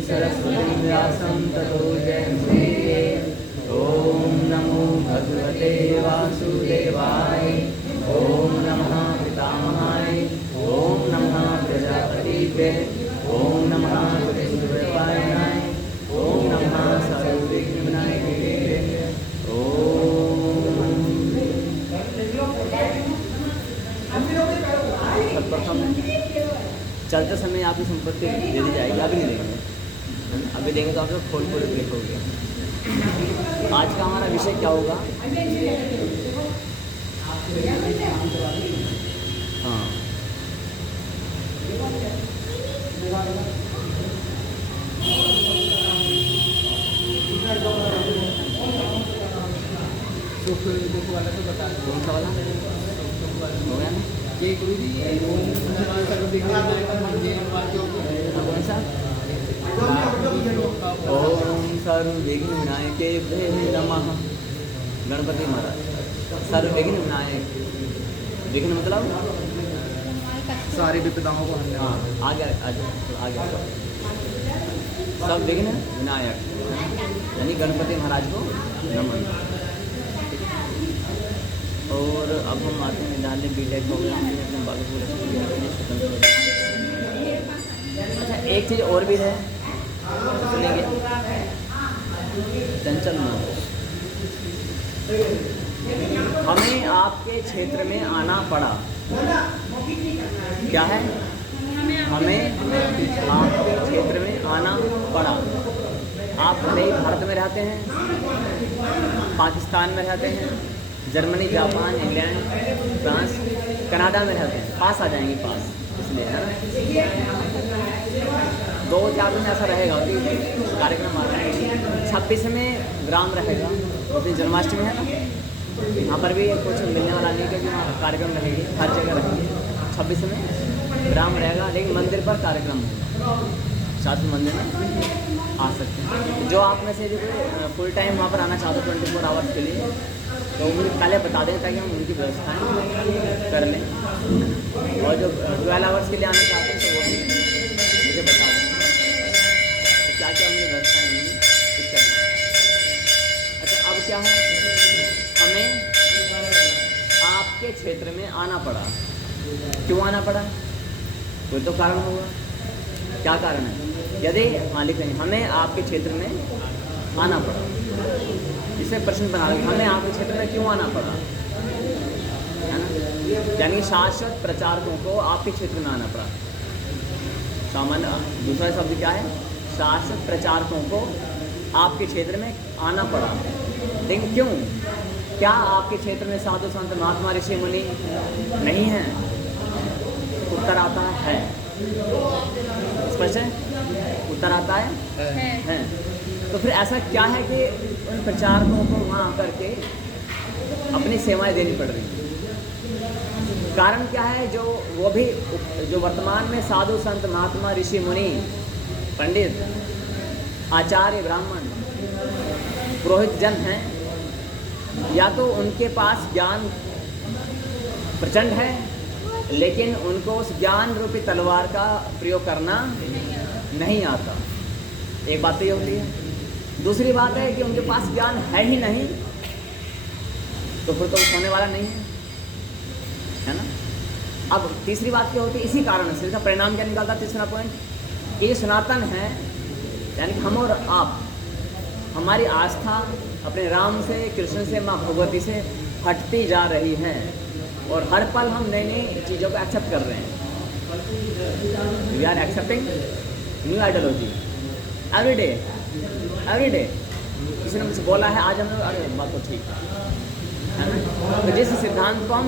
सरस्वती व्यासं ततो जयमुदीरये। ॐ नमो भगवते वासुदेवाय। ॐ नमः पितामहाय। ॐ नमः प्रजापतिभ्ये। ॐ नमः गुरुदेवाय। ॐ नमः सर्वविघ्नविनायकाय। सर्वप्रथम चलते समय आपकी संपत्ति दे दी जाएगी, अभी नहीं देंगे, अभी देंगे तो आप लोग खोल खोल देखोगे। आज का हमारा विषय क्या होगा? हाँ, सुख दुख वाला तो बता दो। कौन सा वाला हो गया ना? ये गुरु जी कौन सा? ओम सर्वविघ्न विनायकेभ्ये नमः। गणपति महाराज सर्वविघ्न विनायक। विघ्न मतलब सारी विपदाओं को हमने हाँ आगे सब विघ्न विनायक यानी गणपति महाराज को नमन। और अब हम आते हैं विद्यालय बीटेक प्रोग्राम में अपने बागपुर। अच्छा, एक चीज़ और भी है, सुनेंगे। चंचल मन, हमें आपके क्षेत्र में आना पड़ा। क्या है? हमें आपके क्षेत्र में आना पड़ा। आप भले ही भारत में रहते हैं, पाकिस्तान में रहते हैं, Germany, Japan, England, France, Canada में रहते हैं, पास आ जाएंगे पास, इसलिए है ना। 2-4 दिन ऐसा रहेगा कि कार्यक्रम आ रहा है। 26 में ग्राम रहेगा, तो फिर जन्माष्टमी है ना, यहाँ पर भी कुछ मिलने वाला नहीं क्योंकि वहाँ कार्यक्रम रहेंगे, हर जगह रहेंगे। 26 में ग्राम रहेगा, लेकिन मंदिर पर कार्यक्रम होगा, साथ में मंदिर में आ सकते हैं। जो आप में से जो फुल टाइम वहाँ पर आना चाहते हो 24 आवर्स के लिए, तो मुझे पहले बता दें ताकि हम उनकी व्यवस्थाएं कर लें। और जो 12 आवर्स के लिए आना चाहते हैं तो वो भी मुझे बता दें तो क्या क्या उनकी व्यवस्थाएं होंगी इसका। अच्छा, अब क्या है, हमें आपके क्षेत्र में आना पड़ा। क्यों आना पड़ा? कोई तो कारण होगा। क्या कारण है? यदि हाँ लिख लेंगे, हमें आपके क्षेत्र में आना पड़ा। इसे प्रश्न बना लेंगे, हमें आपके क्षेत्र में क्यों आना पड़ा, है ना। यानी शाश्वत प्रचारकों को आपके क्षेत्र में आना पड़ा। सामान्य दूसरा शब्द क्या है? शाश्वत प्रचारकों को आपके क्षेत्र में आना पड़ा। लेकिन क्यों? क्या आपके क्षेत्र में साधु संत महात्मा ऋषि मुनि नहीं हैं? उत्तर आता है स्पष्ट है, उत्तर आता है। तो फिर ऐसा क्या है कि उन प्रचारकों को वहाँ आकर के अपनी सेवाएं देनी पड़ रही हैं? कारण क्या है? जो वो भी जो वर्तमान में साधु संत महात्मा ऋषि मुनि पंडित आचार्य ब्राह्मण पुरोहित जन हैं, या तो उनके पास ज्ञान प्रचंड है लेकिन उनको उस ज्ञान रूपी तलवार का प्रयोग करना नहीं आता। एक बात तो ये होती है। दूसरी बात है कि उनके पास ज्ञान है ही नहीं, तो फिर तो होने वाला नहीं है ना। अब तीसरी बात क्या होती है? इसी कारण से इसका परिणाम क्या निकलता है? तीसरा पॉइंट, ये सनातन है, यानी कि हम और आप, हमारी आस्था अपने राम से, कृष्ण से, माँ भगवती से हटती जा रही है और हर पल हम नई नई चीज़ों को एक्सेप्ट कर रहे हैं। We are accepting new ideology every day. किसी ने मुझे बोला है आज हम लोग, अरे बात तो ठीक है ना। तो जिस सिद्धांत को हम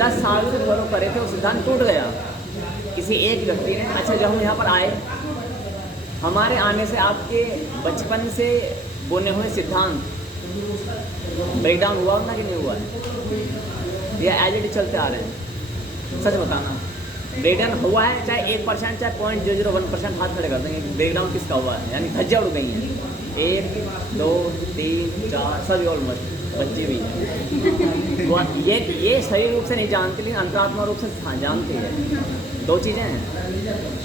10 साल से फॉलो करे थे वो सिद्धांत टूट गया किसी एक व्यक्ति ने। अच्छा, जब हम यहाँ पर आए, हमारे आने से आपके बचपन से बुने हुए सिद्धांत ब्रेकडाउन हुआ ना कि नहीं हुआ है? या एज इट चलते आ रहे हैं? सच बताना, ब्रेकडाउन हुआ है? चाहे 1%, चाहे 0.001%, हाथ खड़े कर देंगे। ब्रेकडाउन किसका हुआ है? यानी धज्जियाँ उड़ गई हैं। 1, 2, 3, 4 सभी ऑलमोस्ट, बच्चे भी ये सही रूप से नहीं जानते लेकिन अंतरात्मा रूप से जानते हैं। 2 चीज़ें हैं।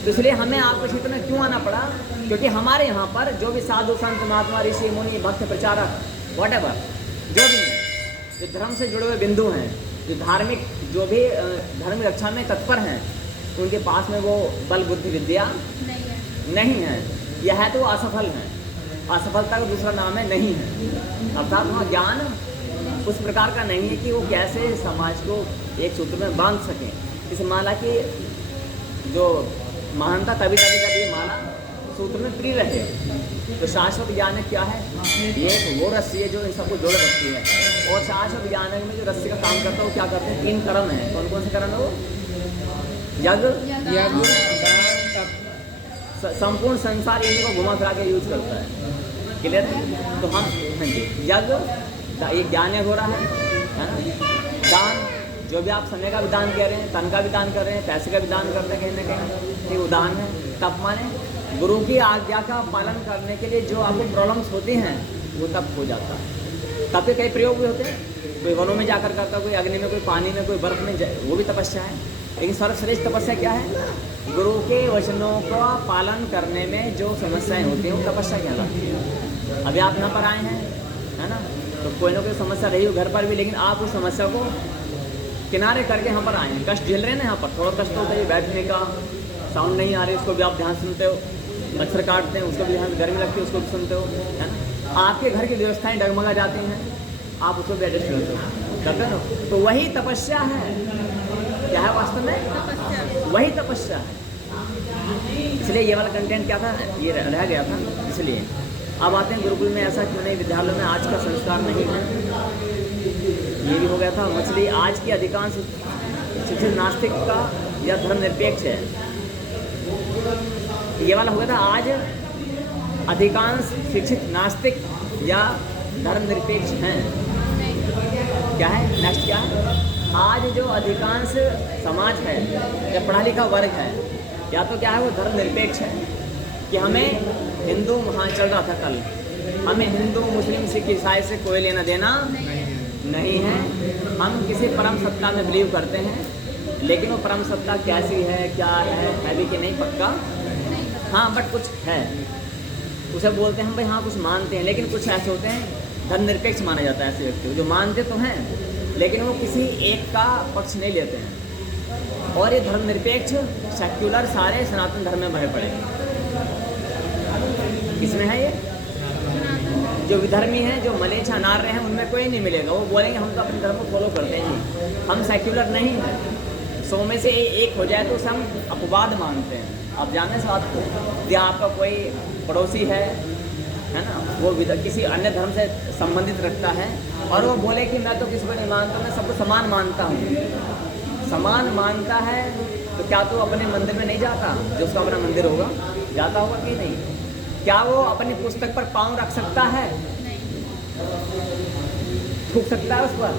तो इसलिए हमें आपके क्षेत्र में क्यों आना पड़ा? क्योंकि हमारे यहाँ पर जो भी साधु संत महात्मा ऋषि मुनि भक्त प्रचारक वॉटेवर जो भी हैं, जो धर्म से जुड़े हुए बिंदु हैं, जो धार्मिक जो भी धर्म रक्षा में तत्पर हैं, उनके पास में वो बल बुद्धि विद्या नहीं है। यह है तो असफल है। असफलता का दूसरा नाम है नहीं है। अर्थात वहाँ ज्ञान उस प्रकार का नहीं है कि वो कैसे समाज को एक सूत्र में बांध सकें। इस माला की जो महानता तभी माला सूत्र में प्रिय रहे। तो शाश्वत ज्ञान क्या है? ये तो वो रस्सी है जो इन सबको जोड़ रखती है। और शाश्वत ज्ञान में जो रस्सी का काम करता है वो क्या करते हैं? 3 कर्म हैं। कौन कौन से कर्म है वो? यज्ञ, संपूर्ण संसार इन्हीं को घुमा फिरा के यूज करता है। क्लियर है? तो हम यज्ञ ये ज्ञान हो रहा है ना। दान, जो भी आप समय का भी दान कर रहे हैं, तन का भी दान कर रहे हैं, पैसे का भी दान करते हैं कहीं ना कहीं, ये उदान है। तप माने गुरु की आज्ञा का पालन करने के लिए जो आपको प्रॉब्लम्स होती हैं वो तप हो जाता है। तप के कई प्रयोग भी होते हैं। कोई वनों में जाकर करता है, कोई अग्नि में, कोई पानी में, कोई बर्फ में, वो भी तपस्या है। लेकिन सर्वश्रेष्ठ तपस्या क्या है? गुरु के वचनों का पालन करने में जो समस्याएं होती हैं वो तपस्या कहलाती है। अभी आप यहाँ पर आए हैं, है ना, तो कोई ना कोई समस्या रही हो घर पर भी, लेकिन आप उस समस्या को किनारे करके यहाँ पर आए हैं। कष्ट झेल रहे हैं ना, यहाँ पर थोड़ा कष्ट होता है बैठने का, साउंड नहीं आ रही उसको भी आप ध्यान सुनते हो, मच्छर काटते हैं उसको भी ध्यान, गर्मी लगती है उसको भी सुनते हो, है ना। आपके घर की व्यवस्थाएं डगमगा जाती हैं, आप उसको भी एडजस्ट करते हो। तो वही तपस्या है। क्या है वास्तव में? वही तपस्या है। इसलिए ये वाला कंटेंट क्या था, ये रह गया था। इसलिए अब आते हैं गुरुकुल में ऐसा क्यों नहीं, विद्यालय में आज का संस्कार नहीं है, ये भी हो गया था। मछली आज की अधिकांश शिक्षित नास्तिक का या धर्मनिरपेक्ष है, ये वाला हो गया था। आज अधिकांश शिक्षित नास्तिक या धर्मनिरपेक्ष हैं। क्या है नेक्स्ट? क्या है? आज जो अधिकांश समाज है या पढ़ा लिखा वर्ग है, या तो क्या है वो धर्मनिरपेक्ष है कि हमें हिंदू वहाँ चल रहा था कल, हमें हिंदू मुस्लिम सिख ईसाई से कोई लेना देना नहीं है। हम किसी परम सत्ता में बिलीव करते हैं, लेकिन वो परम सत्ता कैसी है, क्या है भी कि नहीं पक्का, हाँ बट कुछ है, उसे बोलते हैं हम भाई हाँ कुछ मानते हैं। लेकिन कुछ ऐसे होते हैं धर्मनिरपेक्ष माना जाता है ऐसे व्यक्ति जो मानते तो हैं लेकिन वो किसी एक का पक्ष नहीं लेते हैं। और ये धर्मनिरपेक्ष सेक्युलर सारे सनातन धर्म में भरे पड़े हैं। किसमें है ये? जो विधर्मी हैं, जो मलेच्छ अनार्य हैं, उनमें कोई नहीं मिलेगा। वो बोलेंगे हम तो अपने धर्म को फॉलो करते हैं, हम सेक्युलर नहीं हैं। 100 में से एक हो जाए तो उसे हम अपवाद मानते हैं। आप जानने साथ को या आपका कोई पड़ोसी है ना, वो किसी अन्य धर्म से संबंधित रखता है और वो बोले कि मैं तो किसी को नहीं मानता, मैं सबको समान मानता हूँ। समान मानता है तो क्या तो अपने मंदिर में नहीं जाता? जो उसका अपना मंदिर होगा जाता होगा कि नहीं? क्या वो अपनी पुस्तक पर पाँव रख सकता है? थूक सकता है उस पर?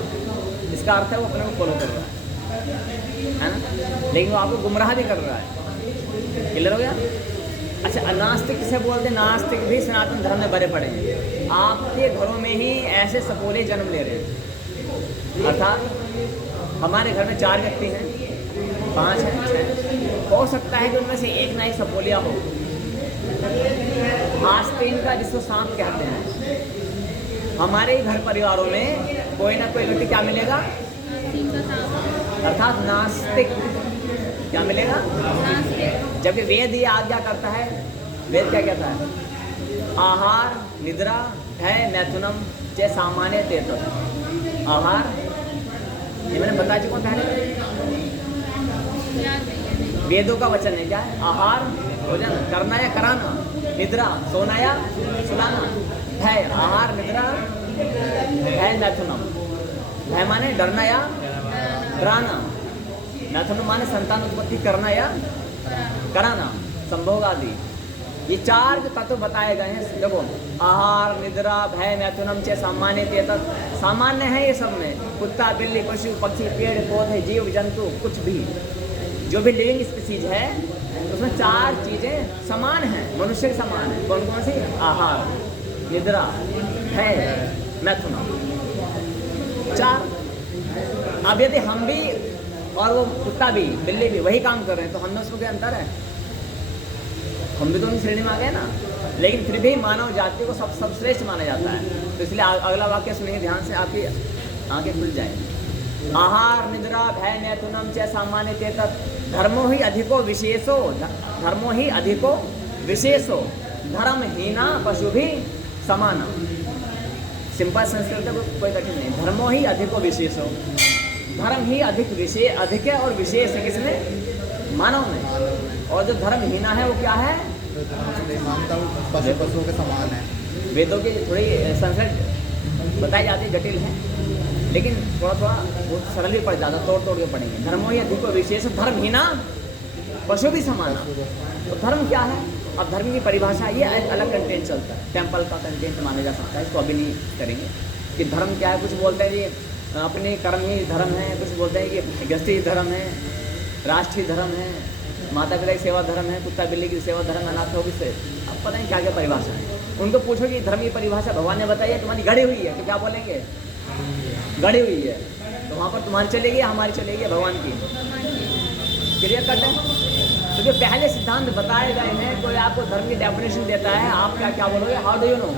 इसका अर्थ है वो अपने को फॉलो कर रहा है ना, लेकिन वो आपको गुमराह भी कर रहा है। क्लियर हो गया? अच्छा, नास्तिक किसे बोलते हैं? नास्तिक भी सनातन धर्म में भरे पड़े हैं। आपके घरों में ही ऐसे सपोले जन्म ले रहे हैं। अर्थात हमारे घर में 4 व्यक्ति हैं, 5 हैं, 6, हो सकता है कि उनमें से एक ना एक सपोलिया हो। आस्तीन का जिसको सांप कहते हैं, हमारे ही घर परिवारों में कोई ना कोई व्यक्ति क्या मिलेगा? अर्थात नास्तिक। क्या मिलेगा? जबकि वेद ये आज्ञा करता है। वेद क्या कहता है? आहार निद्रा भय मैथुनम चे सामान्य तेत। आहार ये मैंने बता चुका पहले, वेदों का वचन है। क्या है? आहार भोजन करना या कराना, निद्रा सोना या सुलाना, भय आहार निद्रा भय मैथुनम। भय माने डरना या डराना, मैथुनम माने संतान उत्पत्ति करना या कराना, संभोग आदि। ये 4 जो तत्व बताए गए हैं, देखो आहार निद्रा भय मैथुनम चे सामान्य तेतत्। सामान्य है ये सब में, कुत्ता बिल्ली पशु पक्षी पेड़ पौधे जीव जंतु कुछ भी जो भी लिविंग स्पीसीज है उसमें 4 चीज़ें समान हैं, मनुष्य के समान है। कौन कौन सी? आहार निद्रा भय मैथुनम, 4। अब यदि हम भी और वो कुत्ता भी बिल्ली भी वही काम कर रहे हैं तो हम में उसमें क्या अंतर है? हम भी तो उन श्रेणी में आ गए ना, लेकिन फिर भी मानव जाति को सब श्रेष्ठ माना जाता है। तो इसलिए अगला वाक्य सुनिए ध्यान से, आपकी आंखें खुल जाएंगी। आहार निद्रा भय नैथुनम च सामान्य तेतत् धर्मो ही अधिको विशेषो, धर्मो ही अधिको विशेषो धर्महीना पशु भी समाना। सिंपल संस्कृत है, कोई कठिन नहीं। धर्मो ही अधिको विशेषो, धर्म ही अधिक है और विशेष है किसमें? मानव में। और जो धर्महीना है वो क्या है? मानता हूँ पशुओं के समान है। वेदों की थोड़ी संस्कृत बताई जाती है, जटिल है, लेकिन थोड़ा बहुत सरल भी पड़ जाता, तोड़ के पढ़ेंगे। धर्मो ही अधिको विशेष धर्महीना पशु भी समाना। तो धर्म क्या है? अब धर्म की परिभाषा ये एक अलग कंटेंट चलता है, टेम्पल का कंटेंट माना जा सकता है, इसको अभी नहीं करेंगे कि धर्म क्या है। कुछ बोलते हैं जी अपने कर्म ही धर्म है, कुछ बोलते हैं कि गृहस्थी धर्म है, राष्ट्रीय धर्म है, माता पिता की सेवा धर्म है, कुत्ता बिल्ली की सेवा धर्म, अनाथों की सेवा। अब पता नहीं क्या क्या परिभाषा है। उनको पूछो कि धर्म की परिभाषा भगवान ने बताई है, तुम्हारी गढ़ी हुई है, तो क्या बोलेंगे? गढ़ी हुई है। तो वहाँ पर तुम्हारी चलेगी, हमारी चलेगी, भगवान की। क्लियर कट है? तो जो पहले सिद्धांत बताए गए हैं, कोई आपको धर्म की डेफिनेशन देता है, आप क्या बोलोगे? How do you know?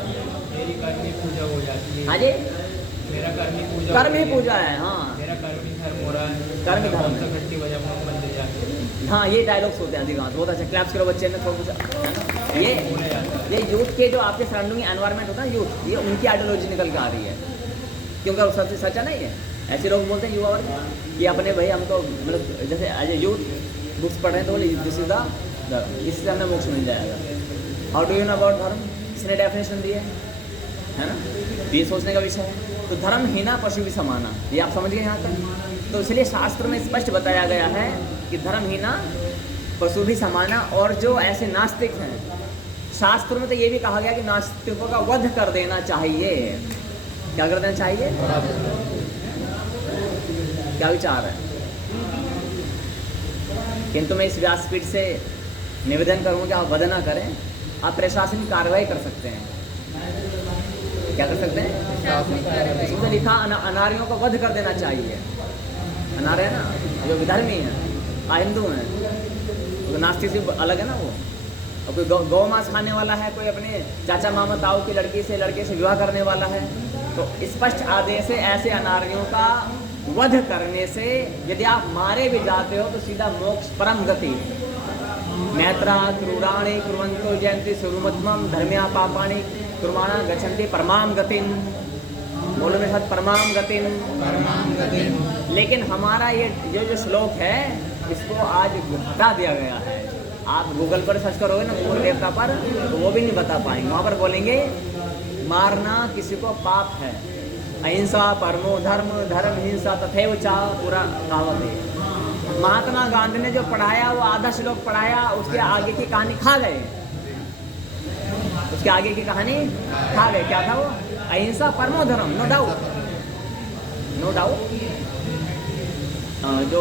मेरी कर्म ही पूजा हो जाती है। हाँ जी, मेरा कर्म ही पूजा, कर्म ही पूजा है। हाँ, मेरा कर्म ही धर्म हो रहा है। कर्म ही धर्म है। घंटी बजा मंदिर जाके। हाँ, ये डायलॉग्स होते हैं अधिकांश। बहुत अच्छा, क्लैप्स करो बच्चे ने थोड़ा कुछ। ये यूथ के जो आपके सराउंडिंग एनवायरनमेंट होता है यूथ, ये उनकी आइडियोलॉजी निकल के आ रही है, क्योंकि वो सबसे सच्चा नहीं है। ऐसे लोग बोलते हैं युवा वर्ग कि अपने भाई हमको मतलब जैसे एज ए यूथ बुक्स पढ़ रहे हैं तो बोले दिस इज द धर्म, इससे हमें मोक्ष मिल जाएगा। How do you know about धर्म? इसने डेफिनेशन दी है ना, ये सोचने का विषय है। तो धर्म हीना पशु भी समाना, ये आप समझ गए यहाँ तक? तो इसलिए शास्त्र में स्पष्ट बताया गया है कि धर्म हीना पशु भी समाना। और जो ऐसे नास्तिक हैं, शास्त्र में तो ये भी कहा गया कि नास्तिकों का वध कर देना चाहिए। क्या कर देना चाहिए? क्या विचार है? किंतु मैं इस व्यासपीठ से निवेदन करूँगा कि आप वध ना करें, आप प्रशासनिक कार्रवाई कर सकते हैं। क्या कर सकते हैं? इसमें लिखा अनार्यों को वध कर देना चाहिए। अनार है ना, जो विधर्मी हैं, अहिंदू हैं, तो नास्तिक से अलग है ना वो। और कोई गौ मांस खाने वाला है, कोई अपने चाचा मामा ताऊ की लड़के से विवाह करने वाला है, तो स्पष्ट आदेश है ऐसे अनार्यों का वध करने से यदि आप मारे भी जाते हो तो सीधा मोक्ष परम गति। मैत्रा क्रूराणि कुर्वन्तो जयन्ति सुरुमत्मम धर्म्या पापाणि कुर्वाणा गच्छन्ति परमाम गतिम। बोलो मेरे साथ, परमाम गतिम। लेकिन हमारा ये जो श्लोक है, इसको आज हटा दिया गया है। आप गूगल पर सर्च करोगे ना, गूगल देवता पर, तो वो भी नहीं बता पाएंगे। वहाँ पर बोलेंगे मारना किसी को पाप है, अहिंसा परमो धर्म, धर्म हिंसा तथैव चा, पूरा कहावत है। महात्मा गांधी ने जो पढ़ाया वो आधा श्लोक पढ़ाया, उसके आगे की कहानी खा गए। उसके आगे की कहानी खा गए। क्या था वो? अहिंसा परमो धर्म, नो डाउट, नो डाउट। जो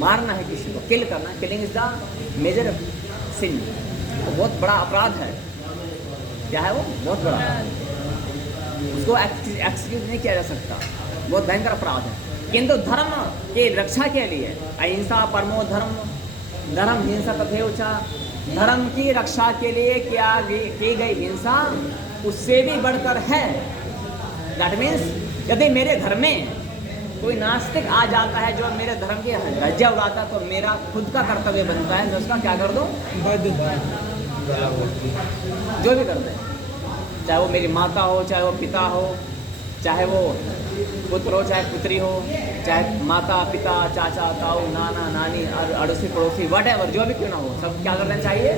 मारना है किसी को, किल करना, किलिंग इज द मेजर सिन, वो बहुत बड़ा अपराध है। क्या है वो? बहुत बड़ा, उसको एक्सक्यूज नहीं किया जा सकता, बहुत भयंकर अपराध है। किंतु धर्म के रक्षा के लिए अहिंसा परमो धर्म, धर्म हिंसा तथैव च, धर्म की रक्षा के लिए की गई हिंसा उससे भी बढ़कर है। दैट मीन्स यदि मेरे घर में कोई नास्तिक आ जाता है जो मेरे धर्म की रज्जा उड़ाता, तो मेरा खुद का कर्तव्य बनता है मैं उसका क्या कर दूं? जो भी कर दे, चाहे वो मेरी माता हो, चाहे वो पिता हो, चाहे वो पुत्र हो, चाहे पुत्री हो, चाहे माता पिता चाचा ताऊ नाना नानी अड़ोसी पड़ोसी वटएवर, जो भी क्यों ना हो, सब क्या करना चाहिए?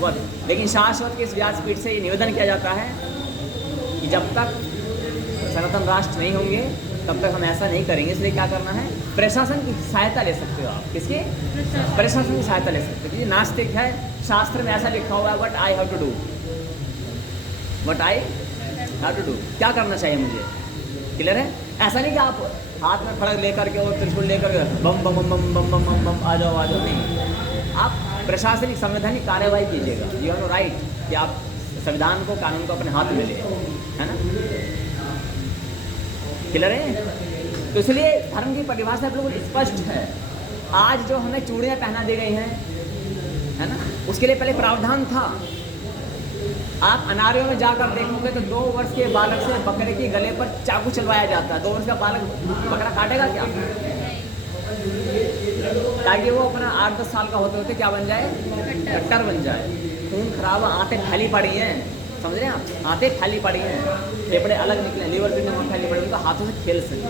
वध। लेकिन शाश्वत के इस व्यासपीठ से ये निवेदन किया जाता है कि जब तक सनातन राष्ट्र नहीं होंगे तब तक हम ऐसा नहीं करेंगे। इसलिए क्या करना है? प्रशासन की सहायता ले सकते हो आप। किसकी? प्रशासन की सहायता ले सकते हो। क्योंकि नास्तिक है, शास्त्र में ऐसा लिखा हुआ है what I have to do, what I have to do, क्या करना चाहिए मुझे। क्लियर है? ऐसा नहीं कि आप हाथ में खड़ग लेकर के और त्रिशूल लेकर के बम बम बम बम बम बम बम बम आ जाओ नहीं। आप प्रशासनिक संवैधानिक कार्यवाही कीजिएगा। यू हैव नो राइट कि आप संविधान को, कानून को अपने हाथ में ले, है ना? क्लियर है? तो इसलिए धर्म की परिभाषा बिल्कुल स्पष्ट है। आज जो हमें चूड़ियाँ पहना दी गई हैं, है ना। उसके लिए पहले प्रावधान था। आप अनार्यों में जाकर देखोगे तो 2 वर्ष के बालक से बकरे के गले पर चाकू चलवाया जाता है। 2 वर्ष का बालक बकरा काटेगा क्या? ताकि वो अपना 8-10 साल का होते होते क्या बन जाए? कट्टर बन जाए। खून खराब, आंतें फैली पड़ी हैं, समझ रहे हैं आप? आंतें फैली पड़ी हैं, फेफड़े अलग निकले, लीवर भी नमक फैली पड़ी, उनको हाथों से खेल सके,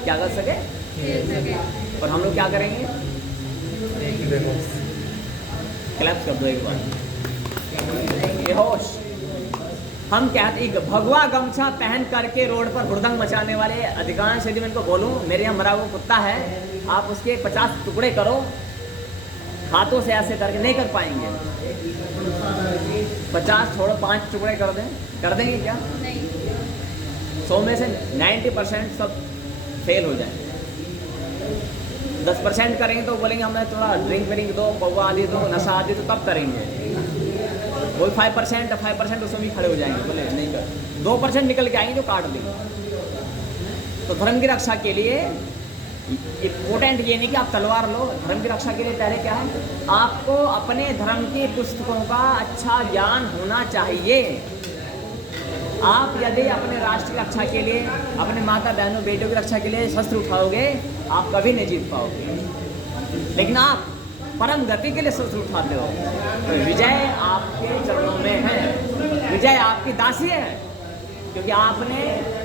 क्या कर सके? और हम लोग क्या करेंगे? क्लैप्स कर दो एक बार। बेहोश। हम कहते हैं भगवा गमछा पहन करके रोड पर हुड़दंग मचाने वाले अधिकांश, यदि मैं इनको बोलूं मेरे यहाँ मरा हुआ कुत्ता है, आप उसके 50 टुकड़े करो हाथों से ऐसे करके, नहीं कर पाएंगे। 50 छोड़ो 5 टुकड़े कर दें, कर देंगे क्या? 100 में से 90% सब फेल हो जाए। 10% करेंगे तो बोलेंगे हमें थोड़ा ड्रिंक व्रिंक दो, पौवा आदि दो, नशा आदि, तो तब करेंगे। वही 5% उसमें भी खड़े हो जाएंगे, बोले नहीं कर। 2% निकल के आएंगे जो काट देंगे। तो धर्म की रक्षा के लिए इम्पोर्टेंट ये नहीं कि आप तलवार लो। धर्म की रक्षा के लिए पहले क्या है? आपको अपने धर्म की पुस्तकों का अच्छा ज्ञान होना चाहिए। आप यदि अपने राष्ट्र की रक्षा के लिए, अपने माता बहनों बेटों की रक्षा के लिए शस्त्र उठाओगे, आप कभी नहीं जीत पाओगे। लेकिन आप परम गति के लिए शस्त्र उठाते हो तो विजय आपके चरणों में है, विजय आपकी दासी है। क्योंकि आपने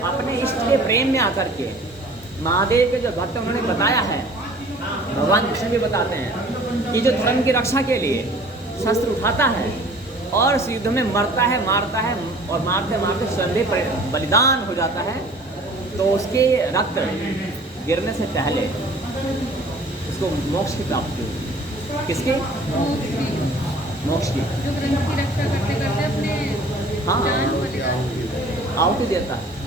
अपने इष्ट के प्रेम में आकर के, महादेव के जो भक्त उन्होंने बताया है, भगवान कृष्ण भी बताते हैं कि जो धर्म की रक्षा के लिए शस्त्र उठाता है और इस युद्ध में मरता है, मारता है, और मारते मारते स्वयं भी बलिदान हो जाता है, तो उसके रक्त गिरने से पहले उसको मोक्ष की प्राप्ति होगी। किसके? मोक्ष की। जो धर्म की रक्षा करते करते अपने हाँ, जान को बलिदान आहुति देता है।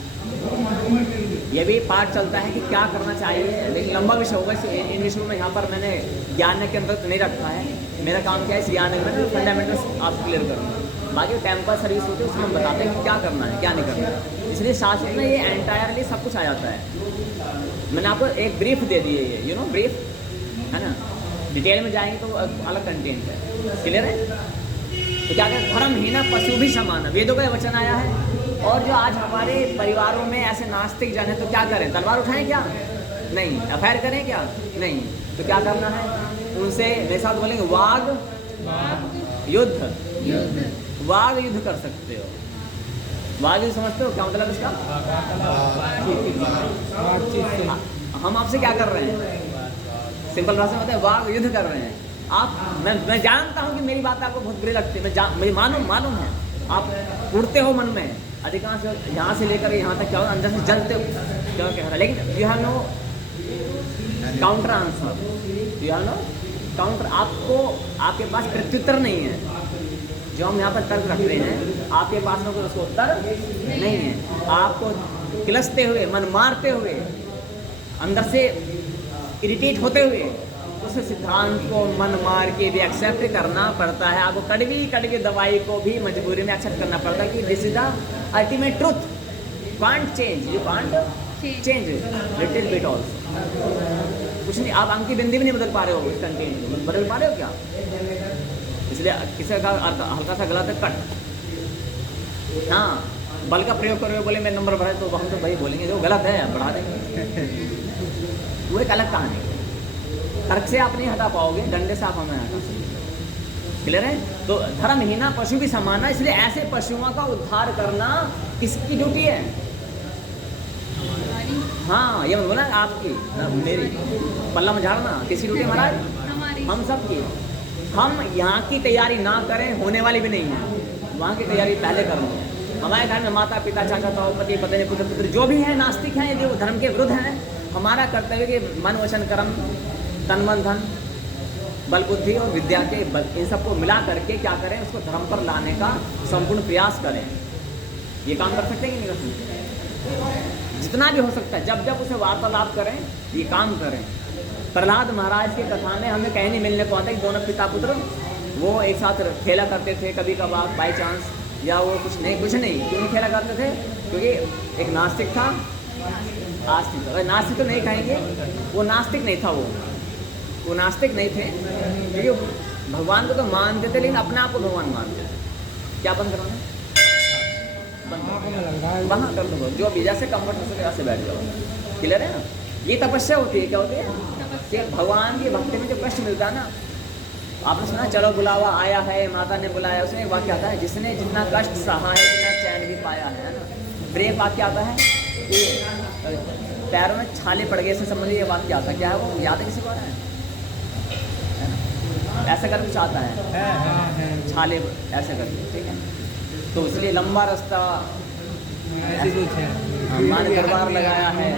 ये भी पाठ चलता है कि क्या करना चाहिए, लेकिन लंबा विषय होगा। इन विषयों में यहाँ पर मैंने ज्ञान के अंदर नहीं रखा है। मेरा काम क्या है, इस ज्ञान में फंडामेंटल्स आपको क्लियर करूँगा। बाकी टेम्पल सर्विस होती है, उसमें हम बताते हैं कि क्या करना है, क्या नहीं करना है। इसलिए शास्त्र में ये एंटायरली सब कुछ आ जाता है। मैंने आपको एक ब्रीफ दे दी है, ये यू नो ब्रीफ, है ना। डिटेल में जाएंगे तो अलग कंटेंट है, क्लियर है। तो क्या कहते हैं, धर्महीन पशु भी समान, वेदों का वचन आया है। और जो आज हमारे परिवारों में ऐसे नास्तिक जन है, तो क्या करें? तलवार उठाएं क्या? नहीं। अफेयर करें क्या? नहीं। तो क्या करना है? उनसे मेरे साथ बोलेंगे वाग युद्ध, वाग युद्ध कर सकते हो। वाग युद्ध समझते हो क्या मतलब इसका? हम आपसे क्या कर रहे हैं? सिंपल भाषा में होता है वाग युद्ध कर रहे हैं। आप मैं जानता हूँ कि मेरी बात आपको बहुत बुरी लगती है, मुझे मालूम है, आप उड़ते हो मन में, अधिकांश यहाँ से लेकर यहाँ तक क्या हो, अंदर से जलते हो क्या कह रहा है। लेकिन you have no counter answer, you have no counter. आपको, आपके पास प्रत्युत्तर नहीं है। जो हम यहाँ पर तर्क रख रहे हैं, आपके पास में कोई उसको उत्तर नहीं है। आपको किलसते हुए, मन मारते हुए, अंदर से इरिटेट होते हुए उस सिद्धांत को मन मार के भी एक्सेप्ट करना पड़ता है। आपको कड़वी दवाई को भी मजबूरी में एक्सेप्ट करना पड़ता है कि this is the ultimate truth, can't change, you can't change little bit also. कुछ नहीं, आप अंक की बिंदी भी नहीं बदल पा रहे हो, इस कंटेंट को बदल पा रहे हो क्या? इसलिए किसी का हल्का सा गलत है, कट। हाँ, बल का प्रयोग करोगे, बोले मैं नंबर बढ़ाए, तो हम तो भाई बोलेंगे जो गलत है बढ़ा देंगे। वो एक अलग कहानी है। तर्क से आप नहीं हटा पाओगे, डंडे से आप हमें हटा सकते। क्लियर है? तो धर्महीना पशु भी समान है। इसलिए ऐसे पशुओं का उद्धार करना किसकी ड्यूटी है? हाँ, ये मत बोला आपकी ना मेरी, पल्ला में झाड़ना किसी ड्यूटी महाराज? हम सब की। हम यहाँ की तैयारी ना करें, होने वाली भी नहीं है। वहाँ की तैयारी पहले कर लो। हमारे घर में माता पिता चाचा ताऊ पति पत्नी पुत्र पुत्र जो भी हैं नास्तिक हैं, यदि वो धर्म के विरुद्ध हैं, हमारा कर्तव्य कि मन वचन कर्म, तन मन धन, बल बुद्धि और विद्या के बल, इन सबको मिला करके क्या करें, उसको धर्म पर लाने का संपूर्ण प्रयास करें। ये काम कर सकते हैं कि नहीं कर सकते? जितना भी हो सकता है, जब जब उसे वार्तालाप करें, ये काम करें। प्रहलाद महाराज की कथा में हमें कहीं नहीं मिलने को आता है कि दोनों पिता पुत्र वो एक साथ खेला करते थे कभी कभार बाई चांस, या वो कुछ नहीं क्यों खेला करते थे? क्योंकि एक नास्तिक था, आस्तिक था। नास्तिक तो नहीं कहेंगे, वो नास्तिक नहीं था, वो नास्तिक नहीं थे, क्योंकि भगवान को तो मानते थे लेकिन अपने आप को भगवान मानते थे। क्या बंद करो वहाँ कर दो, जो भी जैसे कंफर्ट हो सके वैसे बैठ जाओ। क्लियर है ना? ये तपस्या होती है। क्या होती है? कि भगवान की भक्ति में जो कष्ट मिलता है ना, आपने सुना चलो बुलावा आया है, माता ने बुलाया, उसमें एक वाक्य आता है जिसने जितना कष्ट सहा है उतना चैन भी पाया है ना। फिर एक वाक्य आता है कि पैरों में छाले पड़ गए, इससे संबंधित ये वाक्य आता है। क्या है वो? याद है किसी को? है ऐसा कर कुछ आता है छाले ऐसे करके, ठीक है। तो इसलिए लंबा रास्ता मान दरबार लगाया है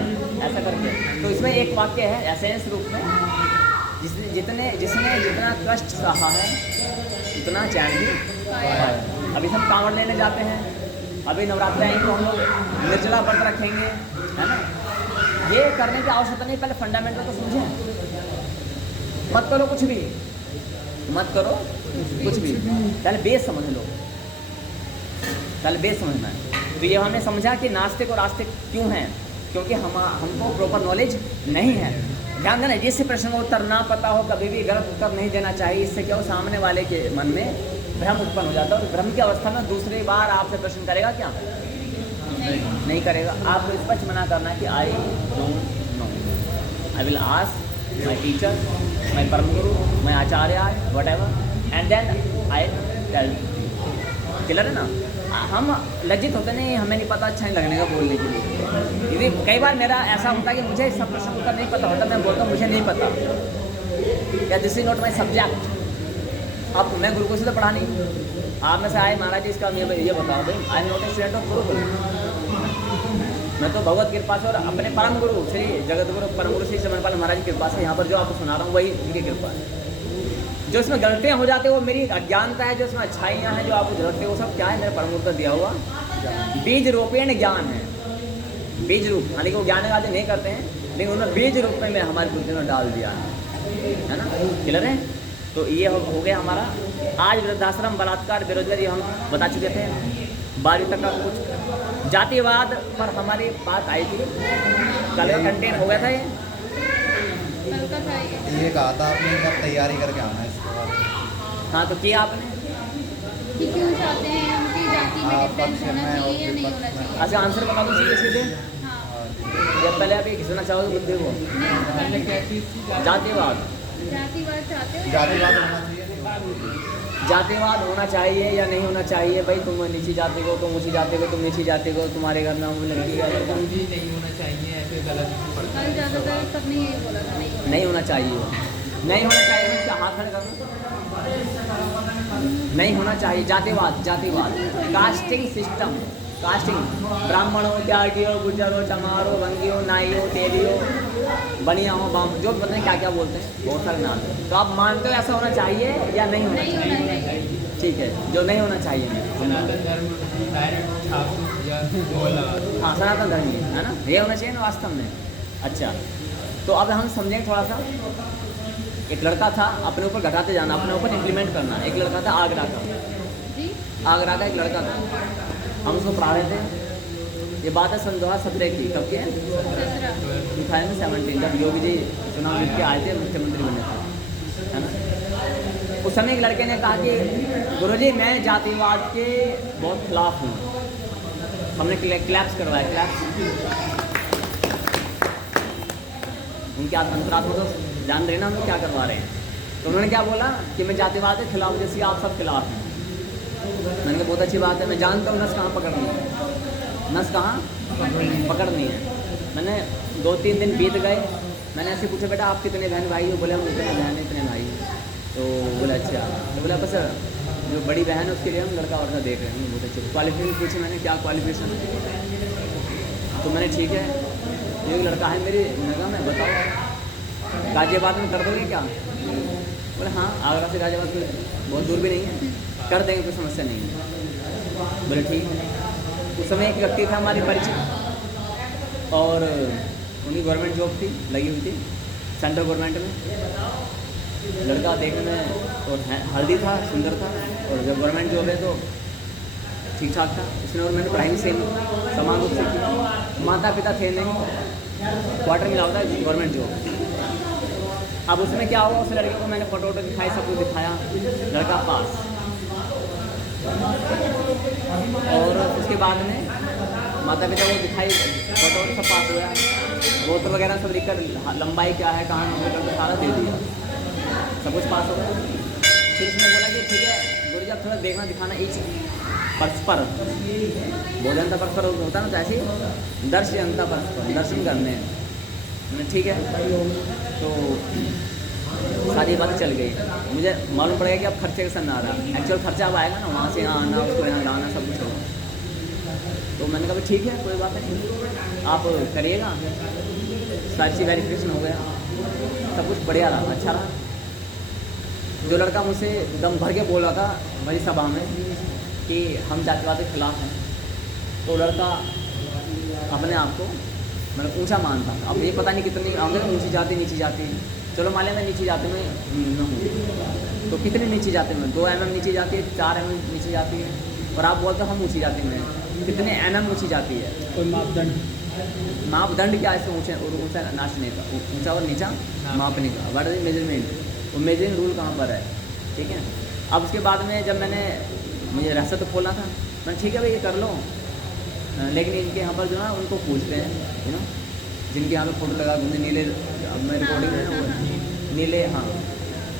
ऐसा करके। तो इसमें एक वाक्य है एसेंस रूप में, जिसने जितना कष्ट सहा है उतना चैन भी पाया। अभी हम कांवड़ लेने जाते हैं, अभी नवरात्रि आएंगे तो हम लोग निर्जला व्रत रखेंगे, है ना। ये करने की आवश्यकता नहीं, पहले फंडामेंटल तो समझें। मत करो कुछ भी, मत करो कुछ भी, पहले बेस समझ लो, पहले बेस समझना है। तो ये हमने समझा कि नास्तिक और आस्तिक क्यों हैं, क्योंकि हमको प्रॉपर नॉलेज नहीं है। ध्यान देना, जिस प्रश्न का उत्तर ना पता हो कभी भी गलत उत्तर नहीं देना चाहिए। इससे क्या हो, सामने वाले के मन में भ्रम उत्पन्न हो जाता है, और भ्रम की अवस्था में दूसरी बार आपसे प्रश्न करेगा क्या? नहीं करेगा। आपको स्पष्ट मना करना है कि I don't know, I will ask my teacher, my param guru, my acharya, whatever, and then I tell. Clear है ना? हम लज्जित होते नहीं, हमें नहीं पता, अच्छा नहीं लगने का बोलने के लिए। क्योंकि कई बार मेरा ऐसा होता है कि मुझे सब प्रश्न उत्तर नहीं पता होता, मैं बोलता हूँ मुझे नहीं पता, या this is not my subject. अब मैं गुरुकुल से तो पढ़ा नहीं, आप में से आए महाराज जी इसका ये बताओ भाई, I am not a student of Gurukul, मैं तो भगवत कृपा से और अपने परम गुरु श्री जगत गुरु परम गुरु श्री चमनपाल महाराज की कृपा से यहाँ पर जो आपको सुना रहा हूँ वही उनकी कृपा है। जो इसमें गलतियाँ हो जाती है वो मेरी अज्ञानता है, जो इसमें अच्छाइयाँ हैं जो आपको झलकते हैं वो सब क्या है? मेरे परम गुरु का दिया हुआ बीज रूपेण ज्ञान है। बीज रूप, हालांकि वो ज्ञान आदि नहीं करते हैं, लेकिन उन्होंने बीज रूप में हमारी बुद्धि में डाल दिया है ना। क्लियर है? तो ये हो गया हमारा आज वृद्धाश्रम, बलात्कार, बेरोजगारी हम बता चुके थे। 12वीं तक का कुछ जातिवाद पर हमारी बात आई थी, कल का कंटेंट हो गया था ये कहा था आपने कब तैयारी करके आना है इसके बाद। हाँ, तो किया आपने कि क्यों चाहते हैं उनकी जाति में डिफरेंस होना चाहिए या नहीं होना चाहिए? अच्छा, आंसर बता दो सीधे सीधे। जब पहले आप ये घिसना चाहोगे बुद्धि को, जातिवाद, जातिवाद चाहते हो? जातिवाद होना चाहिए नहीं? जातिवाद होना चाहिए या नहीं होना चाहिए? भाई तुम नीची जाति को, तुम ऊँची जाति को, तुम नीची जाति को, तुम्हारे घर में वो लड़की है, जी नहीं होना चाहिए, ऐसे गलत पड़ता है। ज़्यादातर तब नहीं यही बोला था, नहीं होना चाहिए, नहीं होना चाहिए। क्या हाथ खड़े करना, नहीं होना चाहिए। जातिवाद, जातिवाद, कास्टिंग सिस्टम, कास्टिंग, ब्राह्मण हो, त्यागी हो, गुज्जर हो, चमार हो, भंगी हो, नाई हो, तेली हो, बनिया हो, बाम, जो पता नहीं क्या क्या बोलते हैं, बहुत सारे नाम। तो आप मानते हो ऐसा होना चाहिए या नहीं होना चाहिए? ठीक है, जो नहीं होना चाहिए सनातन धर्म डायरेक्ट छाप या बोला, हाँ सनातन धर्म है ना, ये होना चाहिए ना वास्तव में। अच्छा, तो अब हम समझेंगे थोड़ा सा। एक लड़का था, अपने ऊपर घटाते जाना, अपने ऊपर इम्प्लीमेंट करना। एक लड़का था आगरा का, आगरा का एक लड़का था, हम उसको पढ़ा रहे थे। ये बात है सन 2017 की, कब की है? 2017, जब योगी जी चुनाव जीत के आए थे, मुख्यमंत्री बने थे, है ना। उस समय एक लड़के ने कहा कि गुरुजी मैं जातिवाद के बहुत खिलाफ हूँ। हमने क्लैप्स करवाया, क्लैप्स। उनके अंतरात्मा तो जान रहे ना हम क्या करवा रहे हैं। तो उन्होंने क्या बोला कि मैं जातिवाद के खिलाफ, जैसे आप सब खिलाफ हैं। मैंने कहा बहुत अच्छी बात है, मैं जानता हूँ नस कहाँ पकड़नी है, नस कहाँ पकड़नी है। मैंने 2-3 दिन बीत गए, मैंने ऐसे पूछा बेटा आप कितने बहन भाई हो? बोले हम इतने बहन इतने भाई। तो बोले अच्छा, तो बोला बस जो बड़ी बहन है उसके लिए हम लड़का वड़का देख रहे हैं। बहुत अच्छे क्वालिफिकेशन पूछी मैंने, क्या क्वालिफिकेशन? तो मैंने ठीक है ये लड़का है मेरी नगा में, बताओ गाजियाबाद में कर दोगे क्या? बोले हाँ, आगरा से गाजियाबाद बहुत दूर भी नहीं है, कर देंगे, कोई समस्या नहीं है। बोले ठीक है। उस समय एक व्यक्ति था हमारी परिचित, और उनकी गवर्नमेंट जॉब थी, लगी हुई थी सेंट्रल गवर्नमेंट में। लड़का देखने में तो हल्दी था, सुंदर था, और जब गवर्नमेंट जॉब है तो ठीक ठाक था। उसने और मैंने पढ़ाई सेम समान रूप से की। माता पिता थे नहीं, क्वार्टर मिला होता है गवर्नमेंट जॉब। अब उसमें क्या हुआ, उस लड़के को मैंने फोटो दिखाई, सब कुछ दिखाया, लड़का पास। और उसके बाद में माता पिता को दिखाई फोटो, सब पास हुआ, गोत्र वगैरह सब लिखकर लंबाई क्या है, कहाँ नंबर सारा दे दिया, सब कुछ पास हो गया। फिर उसने बोला कि ठीक है गुरु जी आप थोड़ा देखना दिखाना इच परस्पर, भोजनता परस्पर होता ना, तो ऐसे दर्शनता परस्पर, दर्शन करने हैं। मैंने ठीक है, तो सारी बातें चल गई। मुझे मालूम पड़ गया कि अब खर्चे का सन आ रहा, एक्चुअल खर्चा अब आएगा ना, वहाँ से यहाँ आना, उसको यहाँ लाना, सब कुछ होगा। तो मैंने कहा ठीक है कोई बात नहीं, आप करिएगा। सारी चीज़ वेरिफिकेशन हो गया, सब कुछ बढ़िया रहा, अच्छा रहा। जो लड़का मुझसे दम भर के बोल रहा था मेरी सभा में कि हम जातिवाद के खिलाफ हैं, तो लड़का अपने आप को मतलब ऊंचा मानता। अब ये पता नहीं कितनी ऊंची जाति नीची जाति, चलो मान लिया मैं नीची जाति में न हूँ, तो कितनी नीची जाति में, 2 mm नीची जाती है, 4 mm नीची जाती है, और आप बोलते हो हम ऊंची जाति में, कितने mm ऊंची जाती है? कोई मापदंड क्या है? ऊँचे और ऊँचा नाच नहीं था, ऊँचा और नीचा मापने का, व्हाट इज मेजरमेंट, वो मेजरिंग रूल कहाँ पर है? ठीक है। अब उसके बाद में जब मैंने, मुझे रास्ता तो खोलना था, मैं ठीक है भाई ये कर लो, लेकिन इनके यहाँ पर जो है उनको पूछते हैं, यू नो, जिनके यहाँ पे फोटो लगा घूमते नीले, अब मैं रिकॉर्डिंग में नीले, हाँ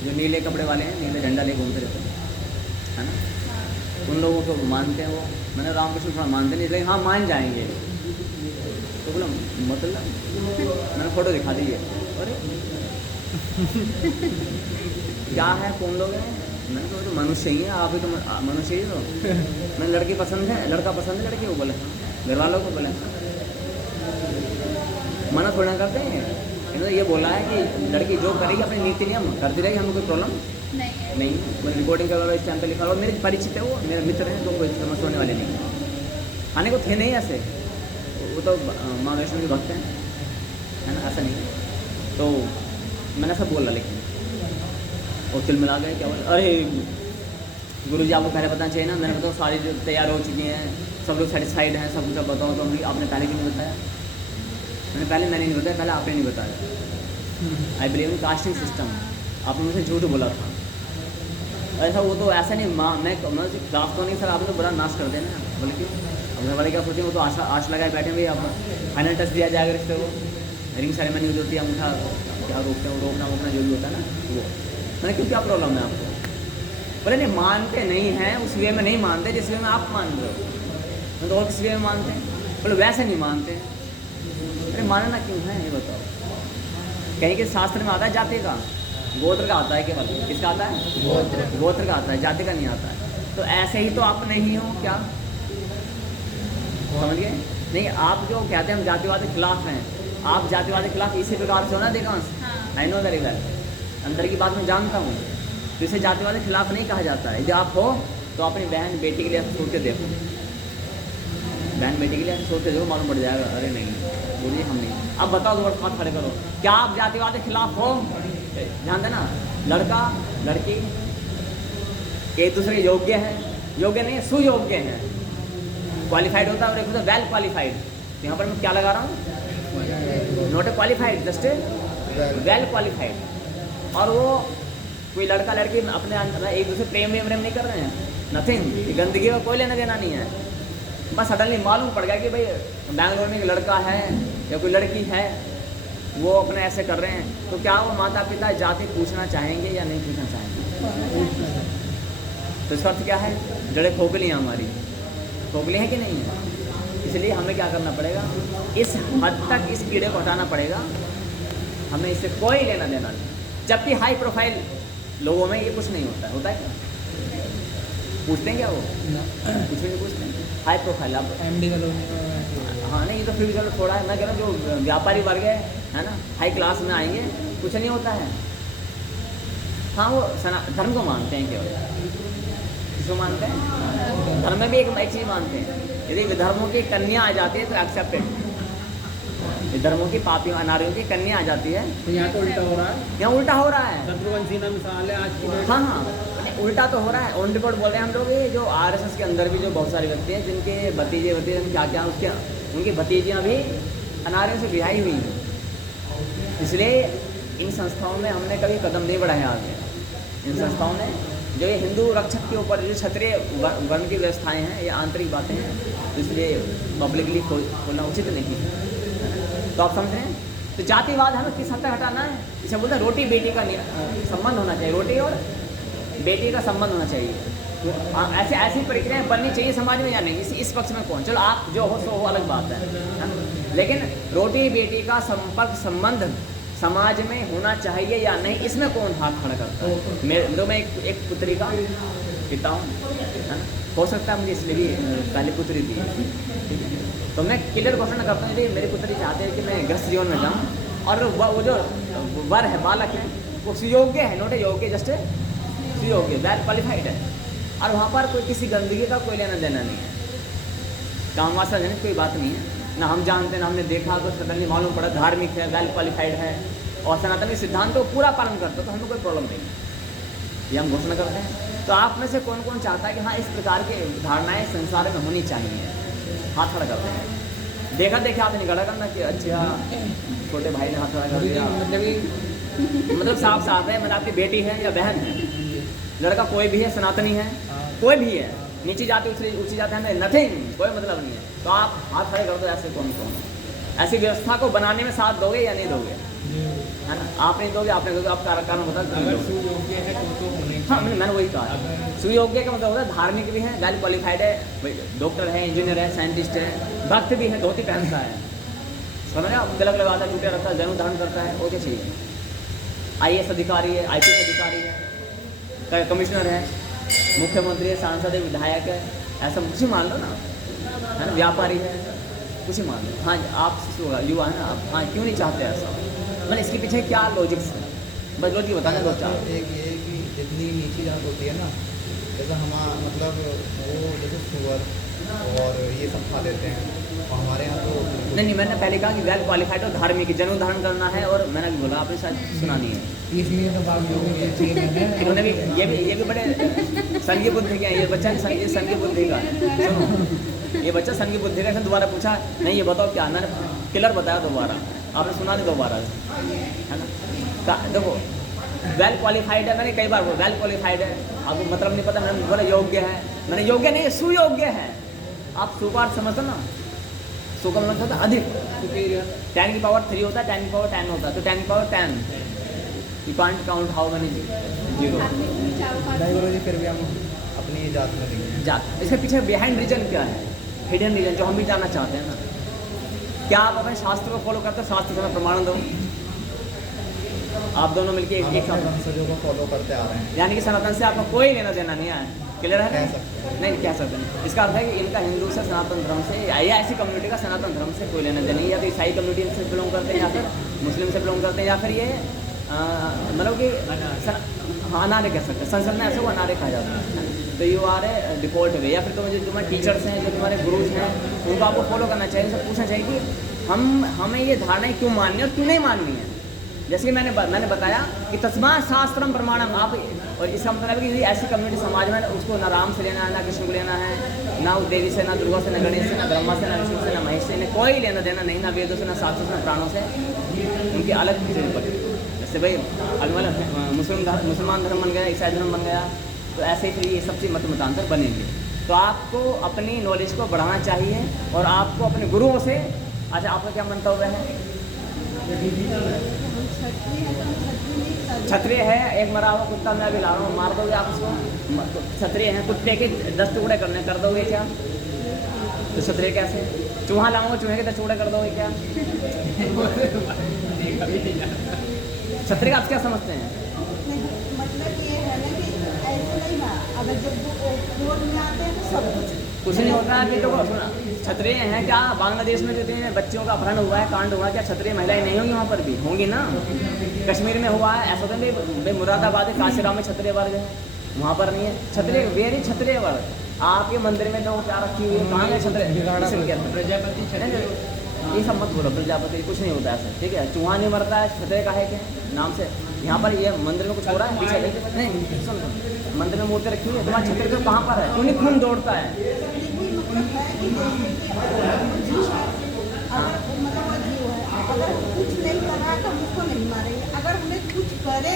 जो नीले कपड़े वाले हैं, नीले झंडा लेके घूमते रहते हैं, है ना, उन लोगों को मानते हैं वो। मैंने रामकृष्ण थोड़ा मानते नहीं, लेकिन हाँ मान जाएंगे। तो बोला मतलब मैंने फ़ोटो दिखा दी है, अरे क्या है, कौन लोग हैं? मैंने कहा तो मनुष्य ही है, आप ही तो मनुष्य ही तो। मैंने लड़की पसंद है, लड़का पसंद है लड़की को, बोले घर वालों को, बोले मना थोड़ा ना करते हैं। इन्होंने ये बोला है कि लड़की जो करेगी अपनी नीति नियम करती रहेगी, हमें कोई प्रॉब्लम नहीं। मैं रिकॉर्डिंग करवा रहा इस टाइम पे लिखा, और मेरे परिचित है वो, मेरे मित्र हैं, तो कोई समस्या होने वाले नहीं। आने को थे नहीं ऐसे, वो तो माँ वैष्णो के भक्त हैं, है ना, ऐसा नहीं। तो मैंने ऐसा बोला, लेकिन और तिल मिला गए, क्या बोला, अरे गुरुजी आपको पहले बताना चाहिए ना। मैंने बताओ सारी तैयार हो चुकी हैं, सब लोग सेटिस्फाइड हैं, सब कुछ बताओ, तो आपने पहले क्यों नहीं बताया? मैंने नहीं बताया, पहले आपने नहीं बताया। I believe in casting system, आपने मुझे झूठ बोला था। ऐसा वो तो ऐसा नहीं, मैं क्लास तो नहीं सर, आपने तो बड़ा नाश कर देना। बोले क्यों? अब घर वाले क्या सोचेंगे, वो तो आश लगाए बैठे भाई, अब फाइनल टच दिया जाएगा रिश्ते को, रिंग सेरेमनी जो होती है, अंगूठा क्या रोकते हैं, रोकना जो भी होता है ना वो। मैंने क्यों, क्या प्रॉब्लम है आपको? बोले नहीं मानते नहीं हैं, उस वे में नहीं मानते जिस वे में आप मान रहे हो, मैं तो और किस वे में मानते हैं। बोले वैसे नहीं मानते। अरे मानना क्यों है ये बताओ? कहीं के शास्त्र में आता है जाति का, गोत्र का आता है, केवल किसका आता है? गोत्र का आता है, जाति का नहीं आता है। तो ऐसे ही तो आप नहीं हो क्या? समझ गए? नहीं, आप जो कहते हैं हम जातिवाद के खिलाफ हैं, आप जातिवाद के खिलाफ इसी प्रकार से हो ना, देखा आई नो वेरी वेल, अंदर की बात मैं जानता हूँ। तो इसे जातिवाद के खिलाफ नहीं कहा जाता है। यदि आप हो तो अपनी बहन बेटी के लिए सोच के देखो, बहन बेटी के लिए सोचते देखो, मालूम पड़ जाएगा। अरे नहीं बोलिए हम नहीं। अब बताओ, दो हाथ खड़े करो, क्या आप जातिवाद के खिलाफ हो? ध्यान देना, लड़का लड़की एक दूसरे योग्य है, योग्य नहीं सुयोग्य है, क्वालिफाइड होता है, और एक दूसरे वेल क्वालिफाइड। तो यहाँ पर मैं क्या लगा रहा हूँ? Not a qualified, just a well qualified. और वो कोई लड़का लड़की अपने एक दूसरे प्रेम नहीं कर रहे हैं, नथिंग, गंदगी का कोई लेना देना नहीं है। बस सडनली मालूम पड़ गया कि भाई बैंगलोर में एक लड़का है या कोई लड़की है, वो अपने ऐसे कर रहे हैं, तो क्या वो माता पिता जाति पूछना चाहेंगे या नहीं पूछना चाहेंगे? तो इसका अर्थ क्या है? जड़ें खोखली हैं हमारी, खोखली हैं कि नहीं है? इसलिए हमें क्या करना पड़ेगा, इस हद तक इस कीड़े को हटाना पड़ेगा, हमें इससे कोई लेना देना नहीं। जबकि हाई प्रोफाइल लोगों में ये कुछ नहीं होता है, होता है क्या? पूछते हैं क्या वो? कुछ भी नहीं पूछते हैं। हाई प्रोफाइल अब MD का लोग, हाँ नहीं, ये तो फिर भी चलो थोड़ा है, मैं कह रहा हूँ जो व्यापारी वर्ग है ना, हाई क्लास में आएंगे, कुछ नहीं होता है। हाँ वो धर्म को मानते हैं, केवल किसको मानते हैं? धर्म में भी एक चीज़ मानते हैं, यदि विधर्मों की कन्या आ जाती है तो एक्सेप्टेड, विधर्मों की पापियों अनारियों की कन्या आ जाती है। तो यहाँ तो उल्टा हो रहा है, यहाँ उल्टा हो रहा है। शत्रुघ्न सिन्हा मिसाल है आज की। हाँ हाँ, उल्टा तो हो रहा है। ऑन रिकॉर्ड बोल रहे हैं हम लोग, ये जो RSS के अंदर भी जो बहुत सारे व्यक्ति हैं जिनके भतीजे क्या क्या उसके उनकी भतीजियाँ भी अनारियों से बिहाई हुई हैं। इसलिए इन संस्थाओं में हमने कभी कदम नहीं बढ़ाया आगे। इन संस्थाओं ने जो ये हिंदू रक्षक के ऊपर जो क्षत्रिय वर्ण की व्यवस्थाएं हैं, ये आंतरिक बातें हैं, इसलिए पब्लिकली खोलना उचित नहीं है। तो आप समझ रहे हैं, तो जातिवाद हमें किस हद तक हटाना है? इसे बोलते हैं रोटी बेटी का संबंध होना चाहिए, रोटी और बेटी का संबंध होना चाहिए। तो ऐसे ऐसी प्रक्रियाएं बननी चाहिए समाज में या नहीं, इस पक्ष में कौन? चलो आप जो हो सो हो, अलग बात है ना? लेकिन रोटी बेटी का संपर्क संबंध समाज में होना चाहिए या नहीं, इसमें कौन हाथ खड़ा करता है? मैं एक पुत्री का पिता हूँ, है ना? हो सकता है मुझे इसलिए भी पहले पुत्री थी, ठीक है? तो मैं क्लियर घोषणा करता हूँ, मेरी पुत्री चाहते हैं कि मैं गृहस्थ जीवन में जाऊँ, और वो जो वर है, बालक है, वो सुयोग्य है, नोट योग्य, जस्ट सुयोग्य, वेल क्वालिफाइड है, और वहाँ पर कोई किसी गंदगी का कोई लेना देना नहीं है, कामवासना जनित कोई बात नहीं है, ना हम जानते हैं ना हमने देखा, कुछ सडनली मालूम पड़ा, धार्मिक है, वेल क्वालिफाइड है और सनातनी सिद्धांत को पूरा पालन करते हो, तो हमें कोई प्रॉब्लम नहीं है, ये हम घोषणा करते हैं। तो आप में से कौन कौन चाहता है कि हाँ इस प्रकार की धारणाएं संसार में होनी चाहिए? हाथ खड़ा करते हैं। देखा देखा आपने नहीं खड़ा करना कि अच्छा छोटे भाई ने हाथ खड़ा कर दिया, मतलब साफ साफ है, मतलब आपकी बेटी है या बहन है, लड़का कोई भी है, सनातनी है, कोई भी है, नीची जाति ऊंची जाति है, नथिंग, कोई मतलब नहीं है, तो आप हाथ खड़े कर दो। ऐसे कौन कौन ऐसी व्यवस्था को बनाने में साथ दोगे या नहीं दोगे? है ना? आप नहीं दोगे, आपने दोगे, आप कारण बता अगर सुयोग्य है तो होने, हाँ मैंने वही कहा, सुयोग्य का मतलब होता है धार्मिक भी है, वेल क्वालिफाइड है, डॉक्टर है, इंजीनियर है, साइंटिस्ट है, भक्त भी है, धोती पहनता है, समझ रहे आप, तिलक लगाता है, टूटे रखता है, जनेऊ धारण करता है, वो क्या चाहिए? IAS अधिकारी है, IPS अधिकारी है, कमिश्नर है, मुख्यमंत्री है, सांसद है, विधायक है, ऐसा कुछ ही मान लो ना, है ना? व्यापारी है, कुछ ही मान लो। हाँ आप युवा है ना आप, हाँ क्यों नहीं चाहते ऐसा? मतलब इसके पीछे क्या लॉजिक्स है, बस लॉजिक बताना दो चार। एक ये कि जितनी नीची जात होती है ना, जैसे मतलब वो जैसे सुअर और ये सब खा लेते हैं, और हमारे यहाँ तो नहीं, मैंने पहले कहा कि वेल क्वालिफाइड और धार्मिक, जनेऊ धारण करना है, और मैंने भी बोला, आपने शायद सुना नहीं है, इसलिए तो बात इन्होंने भी ये भी बड़े संगी बुद्धि के हैं, ये बच्चा संगी बुद्धि का है, सुनो, ये बच्चा संगी बुद्धि का। इसने दोबारा पूछा, नहीं ये बताओ क्या, मैंने क्लियर बताया दोबारा, आपने सुना नहीं दोबारा, है ना? देखो वेल क्वालिफाइड है, मैंने कई बार बोला वेल क्वालिफाइड है, आपको मतलब नहीं पता, मैंने बोला योग्य है, मैंने योग्य नहीं, सुयोग्य है। आप सुपार समझते ना, सो का मतलब होता है अधिक, सुपीरियर, 10 की पावर 3 होता है, 10 की पावर 10 होता है, तो 10 की power 10, you can't count how many zero. डाइवोलॉजी फिर भी हम अपनी जात में नहीं है। जात, इसके पीछे बिहाइंड रीजन क्या है, हिडन रीजन, जो हम भी जानना चाहते हैं ना। क्या आप अपने शास्त्र को फॉलो करते हैं? शास्त्र से मैं प्रमाण दो, आप दोनों मिलके हम एक अपने साथ, वंशजों को फॉलो करते आ रहे हैं। यानी कि सनातन से आपका कोई लेना देना नहीं है, क्लियर है? कह सकते हैं। नहीं कह सकते नहीं। इसका अर्थ है कि इनका हिंदू से, सनातन धर्म से, या ऐसी कम्युनिटी का सनातन धर्म से कोई लेना देना नहीं, या तो ईसाई कम्युनिटी से बिलोंग करते हैं, या फिर मुस्लिम से बिलोंग करते हैं, या फिर ये मतलब कि हाँ अनार्य कह सकते हैं, संसद में ऐसे वो अनार्य कहा जाता है। तो यू आर ए डिफॉल्ट वे, या फिर तुम्हें जो तुम्हारे टीचर्स हैं, जो तुम्हारे गुरुज हैं, उनको आपको फॉलो करना चाहिए, उनसे पूछना चाहिए कि हमें ये धारणाएं क्यों माननी है और क्यों नहीं माननी है। जैसे कि मैंने बताया कि तस्मात् शास्त्रम प्रमाणम, आप, और इसका मतलब है कि ऐसी कम्युनिटी समाज में उसको ना राम से लेना है, ना कृष्ण को लेना है, ना देवी से, ना दुर्गा से, ना गणेश से, ना ब्रह्मा से, ना विष्णु से, ना महेश से, इन्हें कोई लेना देना नहीं, ना वेदों से, ना शास्त्रों से, ना प्राणों से, उनकी अलग चीज़ें पकड़ी। जैसे भाई अलग मुसलमान धर्म बन गया, ईसाई धर्म बन गया, तो ऐसे ही फिर ये सबसे मत मतांतर बनेंगे। तो आपको अपनी नॉलेज को बढ़ाना चाहिए, और आपको अपने गुरुओं से, अच्छा आपका क्या मंतव्य है? क्षत्रिय है, एक मरा हुआ कुत्ता मैं अभी ला रहा हूँ, मार दोगे आप उसको? क्षत्रिय हैं, कुत्ते के 10 टुकड़े कर दोगे क्या? तो क्षत्रिय कैसे? चूहा लाऊंगा, चूहे के 10 टुकड़े कर दोगे क्या? क्षत्रिय आप क्या समझते हैं? मतलब ये है ना कि ऐसे नहीं ना, अगर जब वोट में आते हैं तो सब कुछ नहीं होता है कि तो सुना, क्षत्रिय हैं क्या? बांग्लादेश में जो बच्चियों का अपहरण हुआ है, कांड हुआ है, क्या क्षत्रिय महिलाएं नहीं होंगी? वहाँ पर भी होंगी ना। कश्मीर में हुआ है, ऐसा तो नहीं भाई, मुरादाबाद है, काशीराम में क्षत्रिय वर्ग है, वहाँ पर नहीं है क्षत्रिय, वेरी क्षत्रिय वर्ग। आपके मंदिर में तो क्या रखी हुई है, कहाँ गए क्षत्रिय? प्रजापति ये सब मत बोलो, प्रजापति कुछ नहीं होता ऐसा, ठीक है? चूहा नहीं मरता है, क्षत्रिय का है क्या नाम से? यहाँ पर ये मंदिर में कुछ हो रहा है पीछे नहीं, सुन मंदिर में मूर्ति रखी हुई है, तुम्हारा क्षत्रिय कहाँ पर है? क्यों नहीं खून दौड़ता है? अगर कुछ नहीं कर रहा तो मुझको नहीं मारेंगे, अगर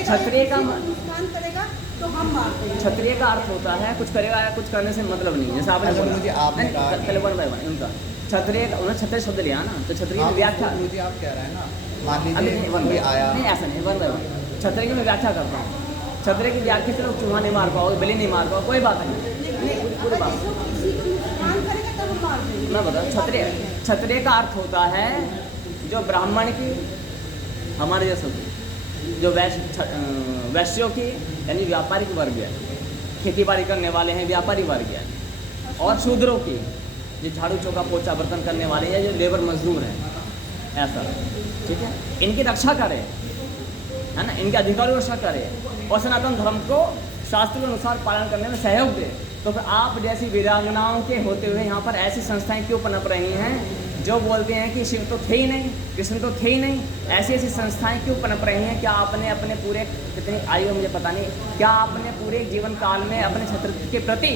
क्षत्रिय का नुकसान करेगा तो हम मारते हैं। क्षत्रिय का अर्थ होता है कुछ करेगा या कुछ करने से मतलब नहीं, जैसे आपने अगर बोला। मुझे आपने नहीं, कहा पहले वन बाय वन उनका क्षत्रिय, उन्होंने क्षत्रिय शब्द लिया ना, तो क्षत्रिय की व्याख्या मुझे आप कह रहे हैं ना, मान अभी लीजिए नहीं, वन कोई बाय आया, नहीं, ऐसा नहीं, वन बाय वन। क्षत्रिय की मैं व्याख्या करता हूँ। क्षत्रिय की व्याख्या सिर्फ चूहा नहीं मार पाओ, बिल्ली नहीं मार पाओ, कोई बात नहीं, पूरी अगर बात देखो किसी को नुकसान करेगा तब हम मारते हैं। मैं बता। क्षत्रिय का अर्थ होता है जो ब्राह्मण की, हमारे जैसे जो वैश्यों की यानी व्यापारिक वर्ग है, खेती बाड़ी करने वाले हैं व्यापारी वर्ग है, और शूद्रों की जो झाड़ू चौका पोछा बर्तन करने वाले हैं, जो लेबर मजदूर हैं, ऐसा, ठीक है, इनकी रक्षा करे, है ना, इनके अधिकारों की रक्षा करे और सनातन धर्म को शास्त्र के अनुसार पालन करने में सहयोग दे। तो फिर आप जैसी वीरांगनाओं के होते हुए यहाँ पर ऐसी संस्थाएं क्यों पनप रही हैं जो बोलते हैं कि शिव तो थे ही नहीं, कृष्ण तो थे ही नहीं? ऐसी ऐसी संस्थाएं क्यों पनप रही हैं? क्या आपने अपने पूरे, कितनी आयु है मुझे पता नहीं, क्या आपने पूरे जीवन काल में अपने क्षेत्र के प्रति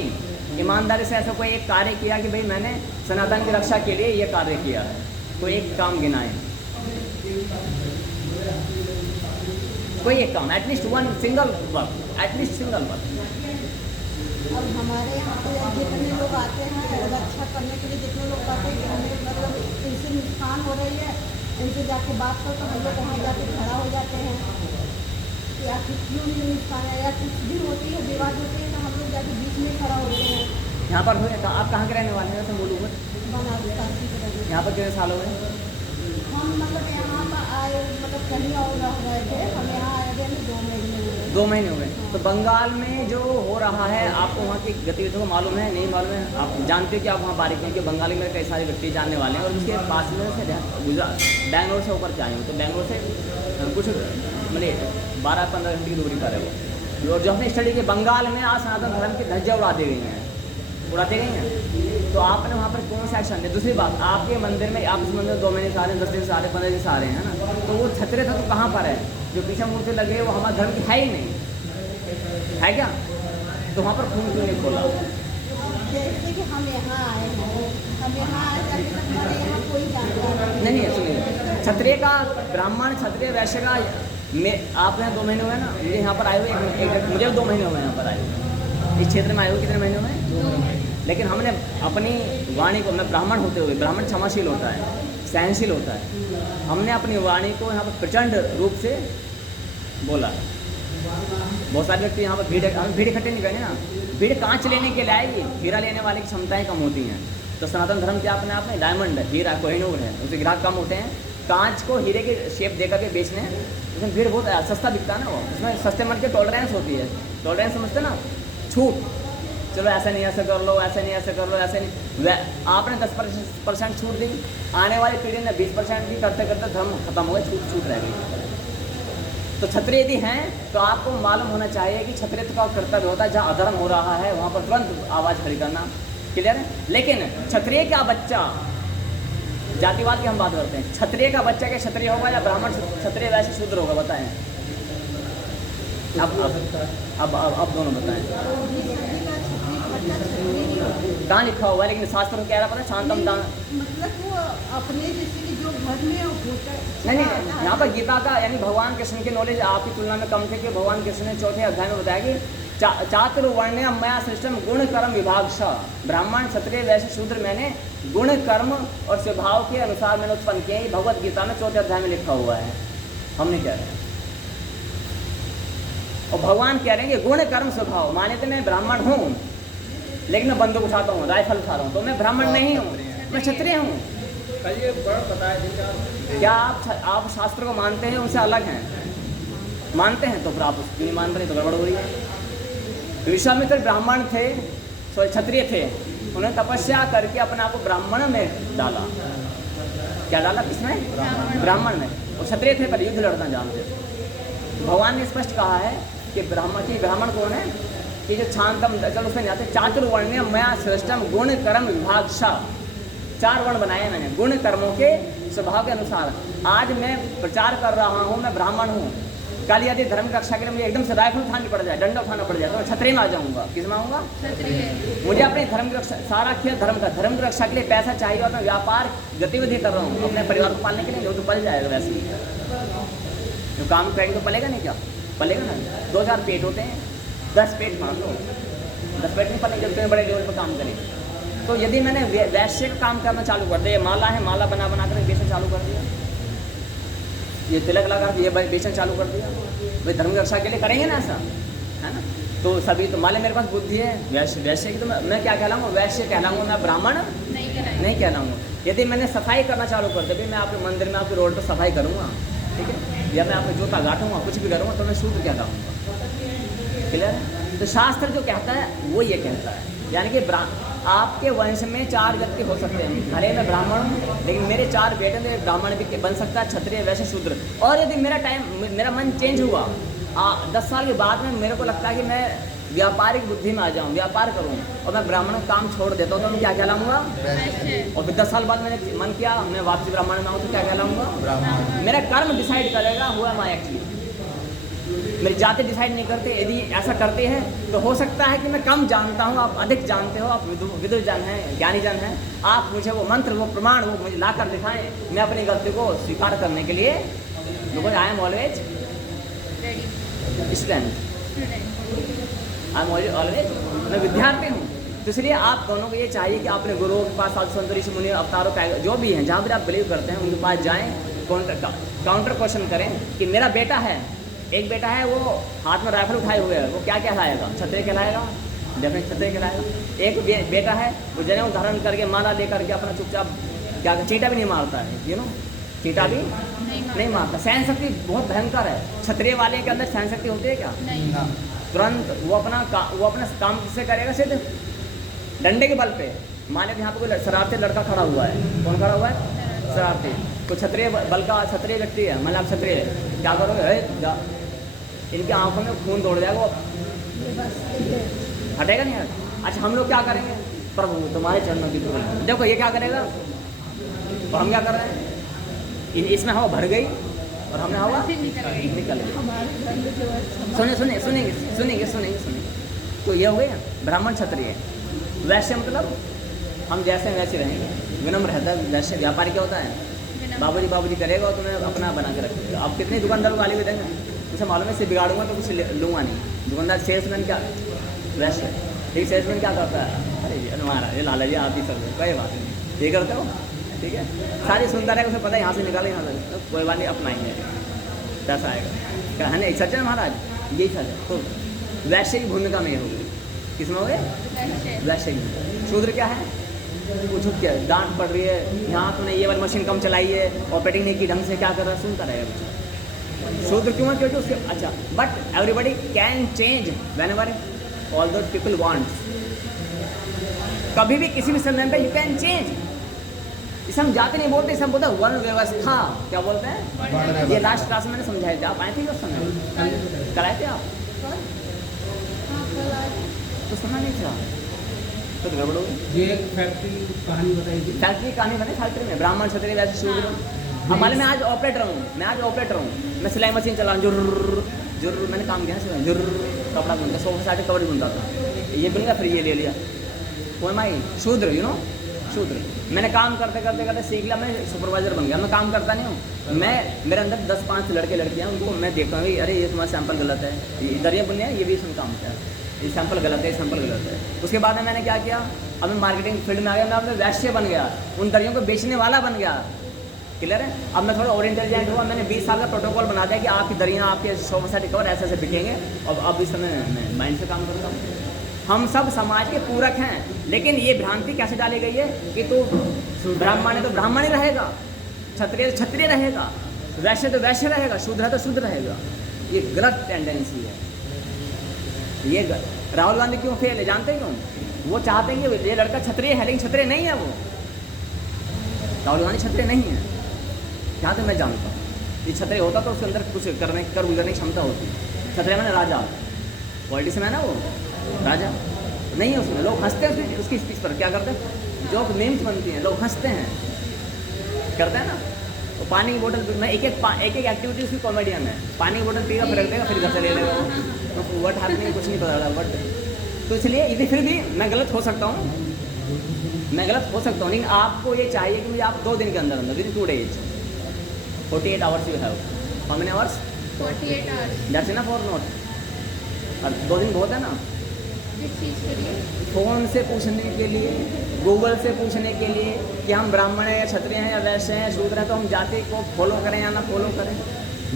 ईमानदारी से ऐसा कोई एक कार्य किया कि भाई मैंने सनातन की रक्षा के लिए ये कार्य किया है? कोई एक काम गिनाएं, कोई एक काम, at least one single work, at least single work. अब हमारे यहाँ पे जितने लोग आते हैं रक्षा करने के लिए, जितने लोग आते हैं कि हमें मतलब इनसे नुकसान हो रही है, इनसे जाके बात करो, तो हम लोग वहाँ जाके खड़ा हो जाते हैं कि आखिर क्यों नहीं नुकसान है, या कुछ भी होती है विवाद होती है तो हम लोग जाके बीच में खड़ा होते हैं। यहाँ पर हुए, आप कहाँ के रहने वाले हैं? तो बोलूँ बनारस काशी के रहने। यहाँ पर कितने साल हो गए? हम मतलब यहाँ पर आए, मतलब कहीं और रह रहे थे, हम यहाँ आए थे 2 महीने हुए। 2 महीने हो गए। तो बंगाल में जो हो रहा है, आपको वहाँ की गतिविधियों को मालूम है, नहीं मालूम है? आप जानते हो कि आप वहाँ बारीक हैं कि बंगाली में कई सारे व्यक्ति जानने वाले हैं, और उसके पास में से गुजरात बैंगलोर से ऊपर से आए हूँ, तो बैंगलोर से कुछ मतलब 12-15 घंटे की दूरी पर है वो, और जो हमने स्टडी की बंगाल में आज सनातन धर्म की धज्जियाँ उड़ाती गई हैं, उड़ाती गई हैं। तो आपने वहाँ पर कौन सा एक्शन लिया? दूसरी बात, आपके मंदिर में, आप इस मंदिर 2 महीने से आ रहे हैं, 10 दिन से आ रहे हैं, 15 दिन से आ रहे हैं, है ना, तो वो क्षत्रिय था तो कहाँ पर है? जो पीछे मूर्ति लगे वो हमारे धर्म की है ही नहीं, है क्या? तो वहाँ पर खून क्यों नहीं खोला? जैसे कि हम यहाँ आए हैं, हम यहाँ आए थे, अभी तक हमारे यहाँ कोई जानता नहीं, सुनिए, क्षत्रिय का, ब्राह्मण क्षत्रिय वैश्य का, आप यहाँ 2 महीने हुए ना, मुझे यहाँ पर आए हुए मुझे 2 महीने हुए यहाँ पर आए हुए, इस क्षेत्र में आए हुए कितने महीने हुए? लेकिन हमने अपनी वाणी को, मैं ब्राह्मण होते हुए, ब्राह्मण क्षमाशील होता है, सहनशील होता है, हमने अपनी वाणी को यहाँ पर प्रचंड रूप से बोला। बहुत सारे व्यक्ति यहाँ पर भीड़ इकट्ठे नहीं करेंगे ना, भीड़ कांच लेने के लिए आएगी, हीरा लेने वाले की क्षमताएं कम होती हैं। तो सनातन धर्म क्या अपने आप में डायमंड है, हीरा कोहिनूर है, उसके ग्राहक कम होते हैं। कांच को हीरे के शेप दे करके बेचने हैं, उसमें भीड़ बहुत सस्ता बिकता है ना, वो उसमें सस्ते मन की टॉलरेंस होती है, टॉलरेंस समझते ना, छूट, चलो ऐसा नहीं ऐसा कर लो, ऐसे नहीं ऐसे कर लो, ऐसे नहीं, आपने 10% छूट दी, आने वाली पीढ़ी ने 20% भी करते करते धर्म खत्म हो गया, छूट रह गई। तो क्षत्रिय यदि हैं तो आपको मालूम होना चाहिए कि क्षत्रिय का कर्तव्य होता है, जहाँ अधर्म हो रहा है वहाँ पर तुरंत आवाज़ खड़ी करना, क्लियर है? लेकिन क्षत्रिय का बच्चा, जातिवाद की हम बात करते हैं, क्षत्रिय का बच्चा क्या क्षत्रिय होगा या ब्राह्मण क्षत्रिय वैसे शूद्र होगा? बताएं, अब दोनों बताएं। कहाँ लिखा हुआ है? लेकिन शास्त्र में क्या रहा पता है? शांतम दान, मतलब वो अपने जैसे कि जो घर में होता है। नहीं, यहाँ पर गीता का यानी भगवान कृष्ण की नॉलेज आपकी तुलना में कम थे कि भगवान कृष्ण ने 4थे अध्याय में बताया कि चातुर्वर्ण्य मया सृष्टम गुण कर्म विभाग, ब्राह्मण क्षत्रिय वैश्य शूद्र मैंने गुण कर्म और स्वभाव के अनुसार मैंने उत्पन्न किए। भगवत गीता में 4थे अध्याय में लिखा हुआ है, हम नहीं कह रहे हैं। और भगवान कह रहे हैं कि गुण कर्म स्वभाव, माने तो मैं ब्राह्मण हूँ लेकिन मैं बंदूक उठाता हूँ, राइफल उठा रहा हूँ, तो मैं ब्राह्मण नहीं हूँ, मैं क्षत्रिय हूँ। क्या आप शास्त्र को मानते हैं, उनसे अलग हैं? मानते हैं तो फिर आप उसकी नहीं मान रहे तो गड़बड़ हो रही है। विश्वामित्र ब्राह्मण थे, सॉरी क्षत्रिय थे, उन्होंने तपस्या करके अपने आप को ब्राह्मण में डाला। क्या डाला? किसमें? ब्राह्मण में। और क्षत्रिय थे पर युद्ध लड़ना जानते थे। भगवान ने स्पष्ट कहा है कि ब्राह्मण कौन है? कि जो शांतम, चलो उसमें जाते, चातुर्वर्ण्य मया सृष्टम गुण कर्म विभाग, 4 वर्ण बनाए मैंने गुण कर्मों के स्वभाव के अनुसार। आज मैं प्रचार कर रहा हूँ, मैं ब्राह्मण हूँ, कल यदि धर्म की रक्षा के लिए मुझे एकदम से राइफल उठानी पड़ जाए, डंडा उठाना पड़ जाए, तो मैं क्षत्रिय में आ जाऊँगा। किस में आऊँगा? मुझे अपने धर्म की रक्षा, सारा खेल धर्म की रक्षा के लिए पैसा चाहिए, और मैं व्यापार गतिविधि कर रहा हूँ अपने परिवार को पालने के लिए, वो तो पल जाएगा। वैसे ही जो काम करेंगे तो पलेगा नहीं क्या? पलेगा ना, 2000 पेट होते हैं, 10 पेट मान लो, 10 पेट नहीं पलेंगे जब तुम्हें बड़े लेवल पर काम करें। तो यदि मैंने वैश्य का काम करना चालू कर दिया, ये माला है, माला बना बना कर बेचना चालू कर दिया, ये तिलक लगा ये बेचना चालू कर दिया, भाई धर्म की रक्षा के लिए करेंगे ना ऐसा, है ना। तो सभी तो माले मेरे पास बुद्धि है वैश्य की, तो मैं क्या कहलाऊँगा, वैश्य कहलाऊँगा, मैं ब्राह्मण नहीं कहलाऊँगा। यदि मैंने सफाई करना चालू कर दिया, भाई मैं आपके मंदिर में आपके रोड पर सफाई करूँगा, ठीक है, या मैं आपको जूता गाँठूँगा, कुछ भी करूँगा, तो मैं शूद्र कहलाऊँगा। क्लियर है। तो शास्त्र जो कहता है वो ये कहता है, यानी कि आपके वंश में 4 व्यक्ति हो सकते हैं, भले मैं ब्राह्मण हूँ लेकिन मेरे 4 बेटे तो एक ब्राह्मण भी बन सकता है, क्षत्रिय वैश्य शूद्र। और यदि मेरा मन चेंज हुआ 10 साल के बाद में मेरे को लगता है कि मैं व्यापारिक बुद्धि में आ जाऊँ, व्यापार करूँ, और मैं ब्राह्मण का काम छोड़ देता हूँ, तो मैं क्या कहलाऊँगा, और फिर 10 साल बाद मैंने मन किया मैं वापसी ब्राह्मण में आऊँ, तो क्या कहलाऊँगा, मेरा कर्म डिसाइड करेगा हुआ मैं एक्चुअली, मेरी जाति डिसाइड नहीं करते। यदि ऐसा करते हैं तो हो सकता है कि मैं कम जानता हूँ, आप अधिक जानते हो, आप विद्वजन हैं, ज्ञानी जन हैं, आप मुझे वो मंत्र, वो प्रमाण, वो मुझे ला कर दिखाएँ, मैं अपनी गलती को स्वीकार करने के लिए, because I am always student, I am always, मैं विद्यार्थी हूँ। तो इसलिए आप दोनों को ये चाहिए कि अपने गुरुओं के पास, साधु संत ऋषि मुनि अवतारों का जो भी हैं, जहाँ भी आप बिलीव करते हैं उनके पास जाएँ, काउंटर क्वेश्चन करें कि मेरा बेटा है, एक बेटा है वो हाथ में राइफल उठाए हुए है, वो क्या कहलाएगा, क्षत्रिय कहलाएगा, डेफिनेट क्षत्रिय कहलाएगा। एक बेटा है वो जनेऊ धारण करके माला लेकर के अपना चुपचाप क्या, चींटा भी नहीं मारता है, यू नो, चींटा भी नहीं मारता। सहन शक्ति बहुत भयंकर है, क्षत्रिय वाले के अंदर सहन शक्ति होती है क्या, तुरंत वो अपना काम किससे करेगा, सिर्फ डंडे के बल पे। माने यहाँ पे कोई शरारती लड़का खड़ा हुआ है, कौन खड़ा हुआ है, शरारती, कोई क्षत्रिय बल का क्षत्रिय व्यक्ति है, मतलब क्षत्रिय क्या करोगे, इनकी आंखों में खून दौड़ जाएगा, हटेगा नहीं। अच्छा हम लोग क्या करेंगे, प्रभु तुम्हारे चरणों की धूल, देखो ये क्या करेगा, और हम क्या कर रहे हैं, इसमें हवा भर गई और हमने हवा निकल गई। सुनेंगे। तो ये हो गया ब्राह्मण क्षत्रिय। वैश्य मतलब हम जैसे वैसे रहेंगे, विनम्र रहता है वैश्य। व्यापारी क्या होता है, बाबूजी करेगा और तुम्हें अपना बना के रखेगा। आप कितने दुकानदारों को गाली भी देंगे, उसे मालूम है इससे बिगाड़ूंगा तो कुछ लूँगा नहीं। दुकानदार सेल्समैन क्या, वैश्य ठीक, सेल्समैन क्या करता है, अरे ये महाराज ये लाला जी आप ही सब कोई बात नहीं, ये करते हो ठीक है, सारी सुनता रहेगा, उसे पता है यहाँ से निकाले यहाँ से, तो कोई बात नहीं अपनाएंगे, पैसा आएगा। क्या है ना, एक सच है महाराज, यही सच है। तो वैश्य की भूमिका में ये होगी, किसमें हो गए, वैश्य की। शूद्र क्या है, कुछ क्या डांट पड़ रही है, यहाँ तुमने ये वाली मशीन कम चलाई है, ऑपरेटिंग नहीं की ढंग से, क्या कर रहा है, सुनता रहेगा। शूद्र क्यों है, क्योंकि उसके अच्छा, but everybody can change whenever all those people want. कभी भी किसी भी संदर्भ पे यू कैन चेंज। इसे हम जाते नहीं बोलते, इसे हम बोलते हैं वर्ण व्यवस्था। क्या बोलते हैं, ये लास्ट क्लास में मैंने समझाया था, आप आए थे उस समय, कल आए थे आप, तो सुना नहीं था तो गड़बड़ हो गई। ये फैक्ट्री कहानी बताई थी, फैक्ट्री कहानी बने, फैक्ट्री में ब्राह्मण क्षत्रिय वैसे शूद्र। हमारे मैं आज ऑपरेटर हूँ, मैं सिलाई मशीन चला जुर्र मैंने काम किया है, जुर्र कपड़ा बुनता, सोफा साटे कवर बुनता था, ये बुन गया फिर ये ले लिया, कोई माई शूद्र, यू नो शूद्र। मैंने काम करते सीख लिया, मैं सुपरवाइजर बन गया। मैं काम करता नहीं हूँ, मेरे अंदर 10-5 लड़कियाँ, उनको मैं देखता हूँ अरे ये तुम्हारा सैंपल गलत है, इधर ये बुनिया ये भी इसमें काम किया, ये सैंपल गलत है, सैंपल गलत है। उसके बाद में मैंने क्या किया, अब मैं मार्केटिंग फील्ड में आ गया, मैं अपने वैश्य बन गया, उन दरियों को बेचने वाला बन गया। क्लियर है। अब मैं थोड़ा और इंटेलिजेंट हुआ, मैंने 20 साल का प्रोटोकॉल बना दिया कि आपकी दरियाँ, आपके सोफा सेट कवर ऐसे बिकेंगे, और अब इस समय मैं माइंड से काम करता हूँ। हम सब समाज के पूरक हैं, लेकिन ये भ्रांति कैसे डाली गई है कि तो ब्राह्मण है तो ब्राह्मण ही रहेगा, क्षत्रिय तो क्षत्रिय रहेगा, वैश्य तो वैश्य रहेगा, शूद्र है तो शूद्र रहेगा। ये गलत टेंडेंसी है। ये राहुल गांधी क्यों फेल है जानते हैं क्यों? वो चाहते हैं कि ये लड़का क्षत्रिय है, लेकिन क्षत्रिय नहीं है। वो राहुल गांधी क्षत्रिय नहीं है, यहाँ तो मैं जानता हूँ। ये क्षत्रिय होता तो उसके अंदर कुछ करने की क्षमता होती। क्षत्रिय मैंने राजा, पॉलिटिशियन है ना वो, राजा नहीं है उसमें। लोग हंसते हैं उसकी स्पीच पर, क्या करते हैं, जो मीम्स बनती हैं, लोग हंसते हैं, करते हैं ना। तो पानी की बोतल में एक एक्टिविटी उसकी कॉमेडियन है, पानी की बोतल पीगा, फिर रख देगा, फिर घर से ले लेगा। तो वट हैपनिंग कुछ नहीं पता चला बट। तो इसलिए यदि फिर भी मैं गलत हो सकता हूँ, लेकिन आपको ये चाहिए कि आप 2 दिन के अंदर with in 2 days 48 hours you have. How many hours? 48 hours. That's enough और नॉट? अब 2 दिन बहुत है ना। किस चीज़ के लिए? फ़ोन से पूछने के लिए, गूगल से पूछने के लिए कि हम ब्राह्मण हैं या क्षत्रिय हैं या वैश्य हैं शूद्र हैं, तो हम जाति को फॉलो करें या ना फॉलो करें।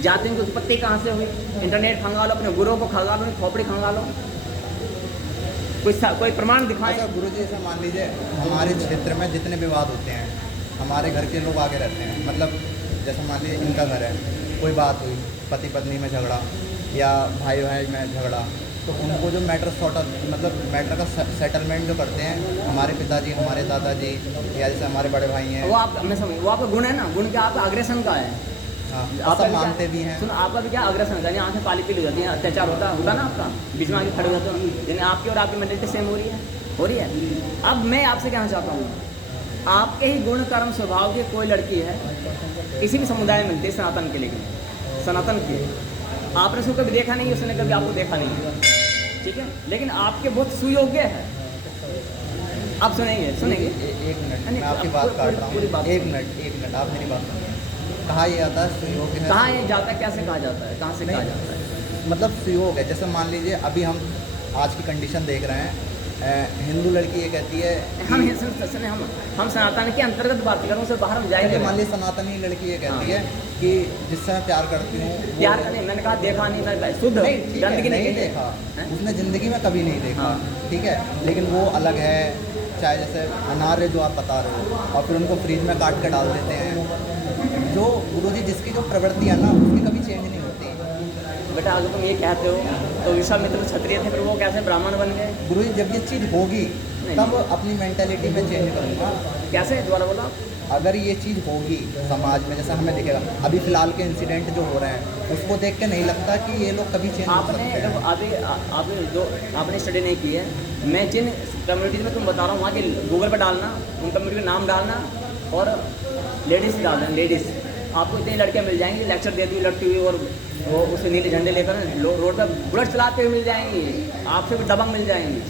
जाति की उत्पत्ति कहाँ से हुई? इंटरनेट खंगालो, अपने गुरुओं को खंगालो, अपनी खोपड़ी खंगालो, कोई प्रमाण दिखाएं। अच्छा गुरु जी, ऐसा मान लीजिए हमारे क्षेत्र में जितने विवाद होते हैं, हमारे घर के लोग आगे रहते हैं, मतलब जैसे मान लीजिए इनका घर है, कोई बात हुई, पति पत्नी में झगड़ा या भाई भाई में झगड़ा, तो उनको जो मैटर सॉर्ट मतलब मैटर का सेटलमेंट जो करते हैं हमारे पिताजी, हमारे दादाजी या जैसे हमारे बड़े भाई हैं, वो आप मैं समझ, वो आपका गुण है ना, गुण क्या आपका अग्रेसन का है। हाँ, आप सब मानते भी हैं। सुनो, आपका भी क्या अग्रेसन का, आंखें काली पीली हो जाती हैं, अत्याचार होता ना आपका, बीच में आके खड़े हो जाते हो, यानी आपकी और आपकी मेंटालिटी सेम हो रही है। अब मैं आपसे कहना चाहता हूँ, आपके ही गुण कर्म स्वभाव की कोई लड़की है, किसी भी समुदाय में मिलती है, सनातन के लिए, सनातन की, आपने उसको कभी देखा नहीं, उसने कभी आपको देखा नहीं है, ठीक है, लेकिन आपके बहुत सुयोग्य है। आप सुनेंगे एक मिनट, मैं आपकी बात काट रहा हूँ, एक मिनट आप मेरी बात सुनिए। कहा ये जाता है सुयोग है, कहाँ ये जाता है, कैसे कहा जाता है, कहाँ से कहा जाता है? मतलब सुयोग है, जैसे मान लीजिए अभी हम आज की कंडीशन देख रहे हैं, हिंदू लड़की ये कहती है हम सनातन के अंतर्गत बात कर रहे हैं, उससे बाहर हम जाएंगे। मान लीजिए सनातनी लड़की ये कहती है कि जिससे मैं प्यार करती हूँ, प्यार करने, मैंने कहा देखा नहीं, मैं शुद्ध गंदगी नहीं देखा, उसने ज़िंदगी में कभी नहीं देखा, ठीक है, लेकिन वो अलग है। चाहे जैसे अनार है जो आप बता रहे हो, और फिर उनको फ्रिज में काट के डाल देते हैं, जो गुरुजी जिसकी जो प्रवृत्ति है ना, उसकी कभी चेंज नहीं होती। बेटा अगर तुम ये कहते हो तो विश्वामित्र क्षत्रिय थे, फिर वो कैसे ब्राह्मण बन गए? गुरुजी जब ये चीज़ होगी तब अपनी मेंटेलिटी में चेंज करूँगा। कैसे, दोबारा बोला? अगर ये चीज़ होगी समाज में, जैसा हमें दिखेगा, अभी फिलहाल के इंसिडेंट जो हो रहे हैं उसको देख के नहीं लगता कि ये लोग कभी चेंज हो सकते हैं। आपने स्टडी नहीं की है, मैं जिन कम्युनिटीज़ में तुम बता रहा हूँ वहाँ के गूगल पर डालना, उन कम्युनिटी का नाम डालना और लेडीज़ डालना, लेडीज़, आपको इतनी लड़कियाँ मिल जाएंगी लेक्चर देती हुई लड़ती हुई, और वो उसे नीले झंडे लेकर रोड पर बुलेट चलाते हुए मिल जाएंगी, आपसे भी दबंग मिल जाएंगी।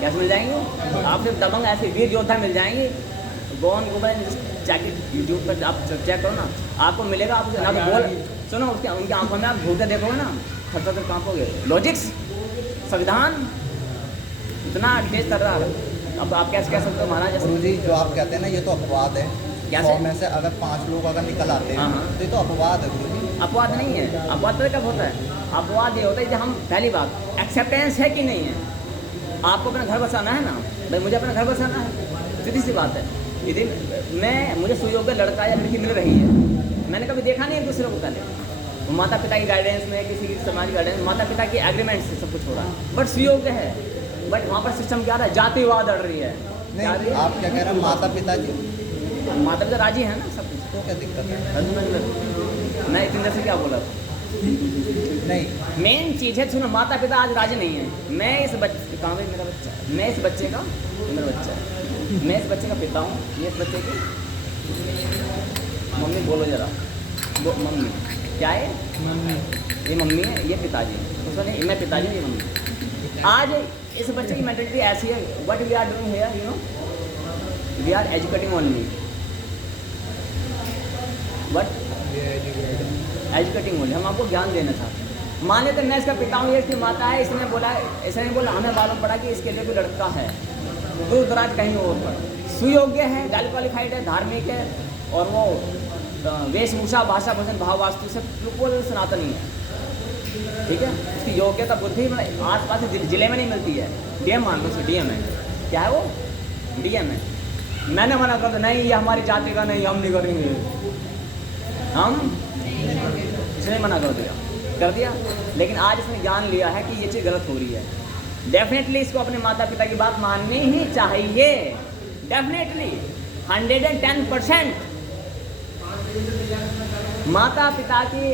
कैसे मिल जाएंगी? आपसे दबंग ऐसे वीर योद्धा मिल जाएंगी। गोन गूगल जैकेट यूट्यूब पर आप चेक करो ना, आपको मिलेगा। आप ना तो बोल सुनो, उसके उनकी आंखों में आप घूरते देखोगे ना, थर थर कांपोगे। लॉजिक्स, संविधान इतना तेज कर रहा है, अब आप कैसे कह सकते हो महाराज? गुरुजी जो आप कहते हैं ना, ये तो अपवाद है। 100 में से अगर 5 लोग अगर निकल आते हैं तो ये तो अपवाद है गुरुजी। अपवाद नहीं है। अपवाद तो कब होता है? अपवाद ये होता है जब हम, पहली बात एक्सेप्टेंस है कि नहीं है। आपको अपना घर बसाना है ना भाई, मुझे अपना घर बसाना है, सीधी सी बात है। यदि मुझे सुयोग्य लड़का या लड़की मिल रही है, मैंने कभी देखा नहीं एक दूसरे को पहले, माता पिता की गाइडेंस में, किसी की समाज गाइडेंस, माता पिता की एग्रीमेंट से सब कुछ हो रहा है, बट सुयोग्य है। बट वहाँ पर सिस्टम क्या रहा है? जातिवाद अड़ रही है। नहीं, आप क्या कह रहे हैं? माता पिता राजी है ना सब कुछ, तो क्या दिक्कत है? मैं इतनी देर से क्या बोला? नहीं, मेन चीज़ है, सुनो, माता पिता आज राजी नहीं है। मैं इस बच्चे, कहाँ भाई मेरा बच्चा, मैं इस बच्चे का, मेरा बच्चा है, मैं इस बच्चे का पिता हूँ, ये इस बच्चे की मम्मी, बोलो जरा, मम्मी क्या है? ये मम्मी है, ये पिताजी है। तो नहीं, मैं पिताजी, ये मम्मी। आज इस बच्चे की मेंटालिटी ऐसी है, what we are doing here, you know, we are educating only, but educating only, हम आपको ज्ञान देना चाहते हैं। मान लेते मैं इसका पिता हूँ, ये इसकी माता है, इसने बोला, इसने नहीं बोला, हमें मालूम पड़ा कि इसके लिए कोई लड़का है दूर दराज कहीं और पर, सुयोग्य है, वेल क्वालिफाइड है, धार्मिक है, और वो वेशभूषा, भाषा, भोजन, भाव, वास्तु से बिल्कुल सनातनी है, ठीक है। उसकी योग्यता बुद्धि आस पास जिले में नहीं मिलती है। डीएम मान लो, डीएम है, क्या है वो? डीएम है। मैंने मना कर दिया, नहीं ये हमारी जाति का नहीं, हम नहीं करेंगे, हम इसने मना कर दिया। लेकिन आज इसने जान लिया है कि ये चीज़ गलत हो रही है। डेफिनेटली इसको अपने माता पिता की बात माननी ही चाहिए, डेफिनेटली 110%। माता पिता की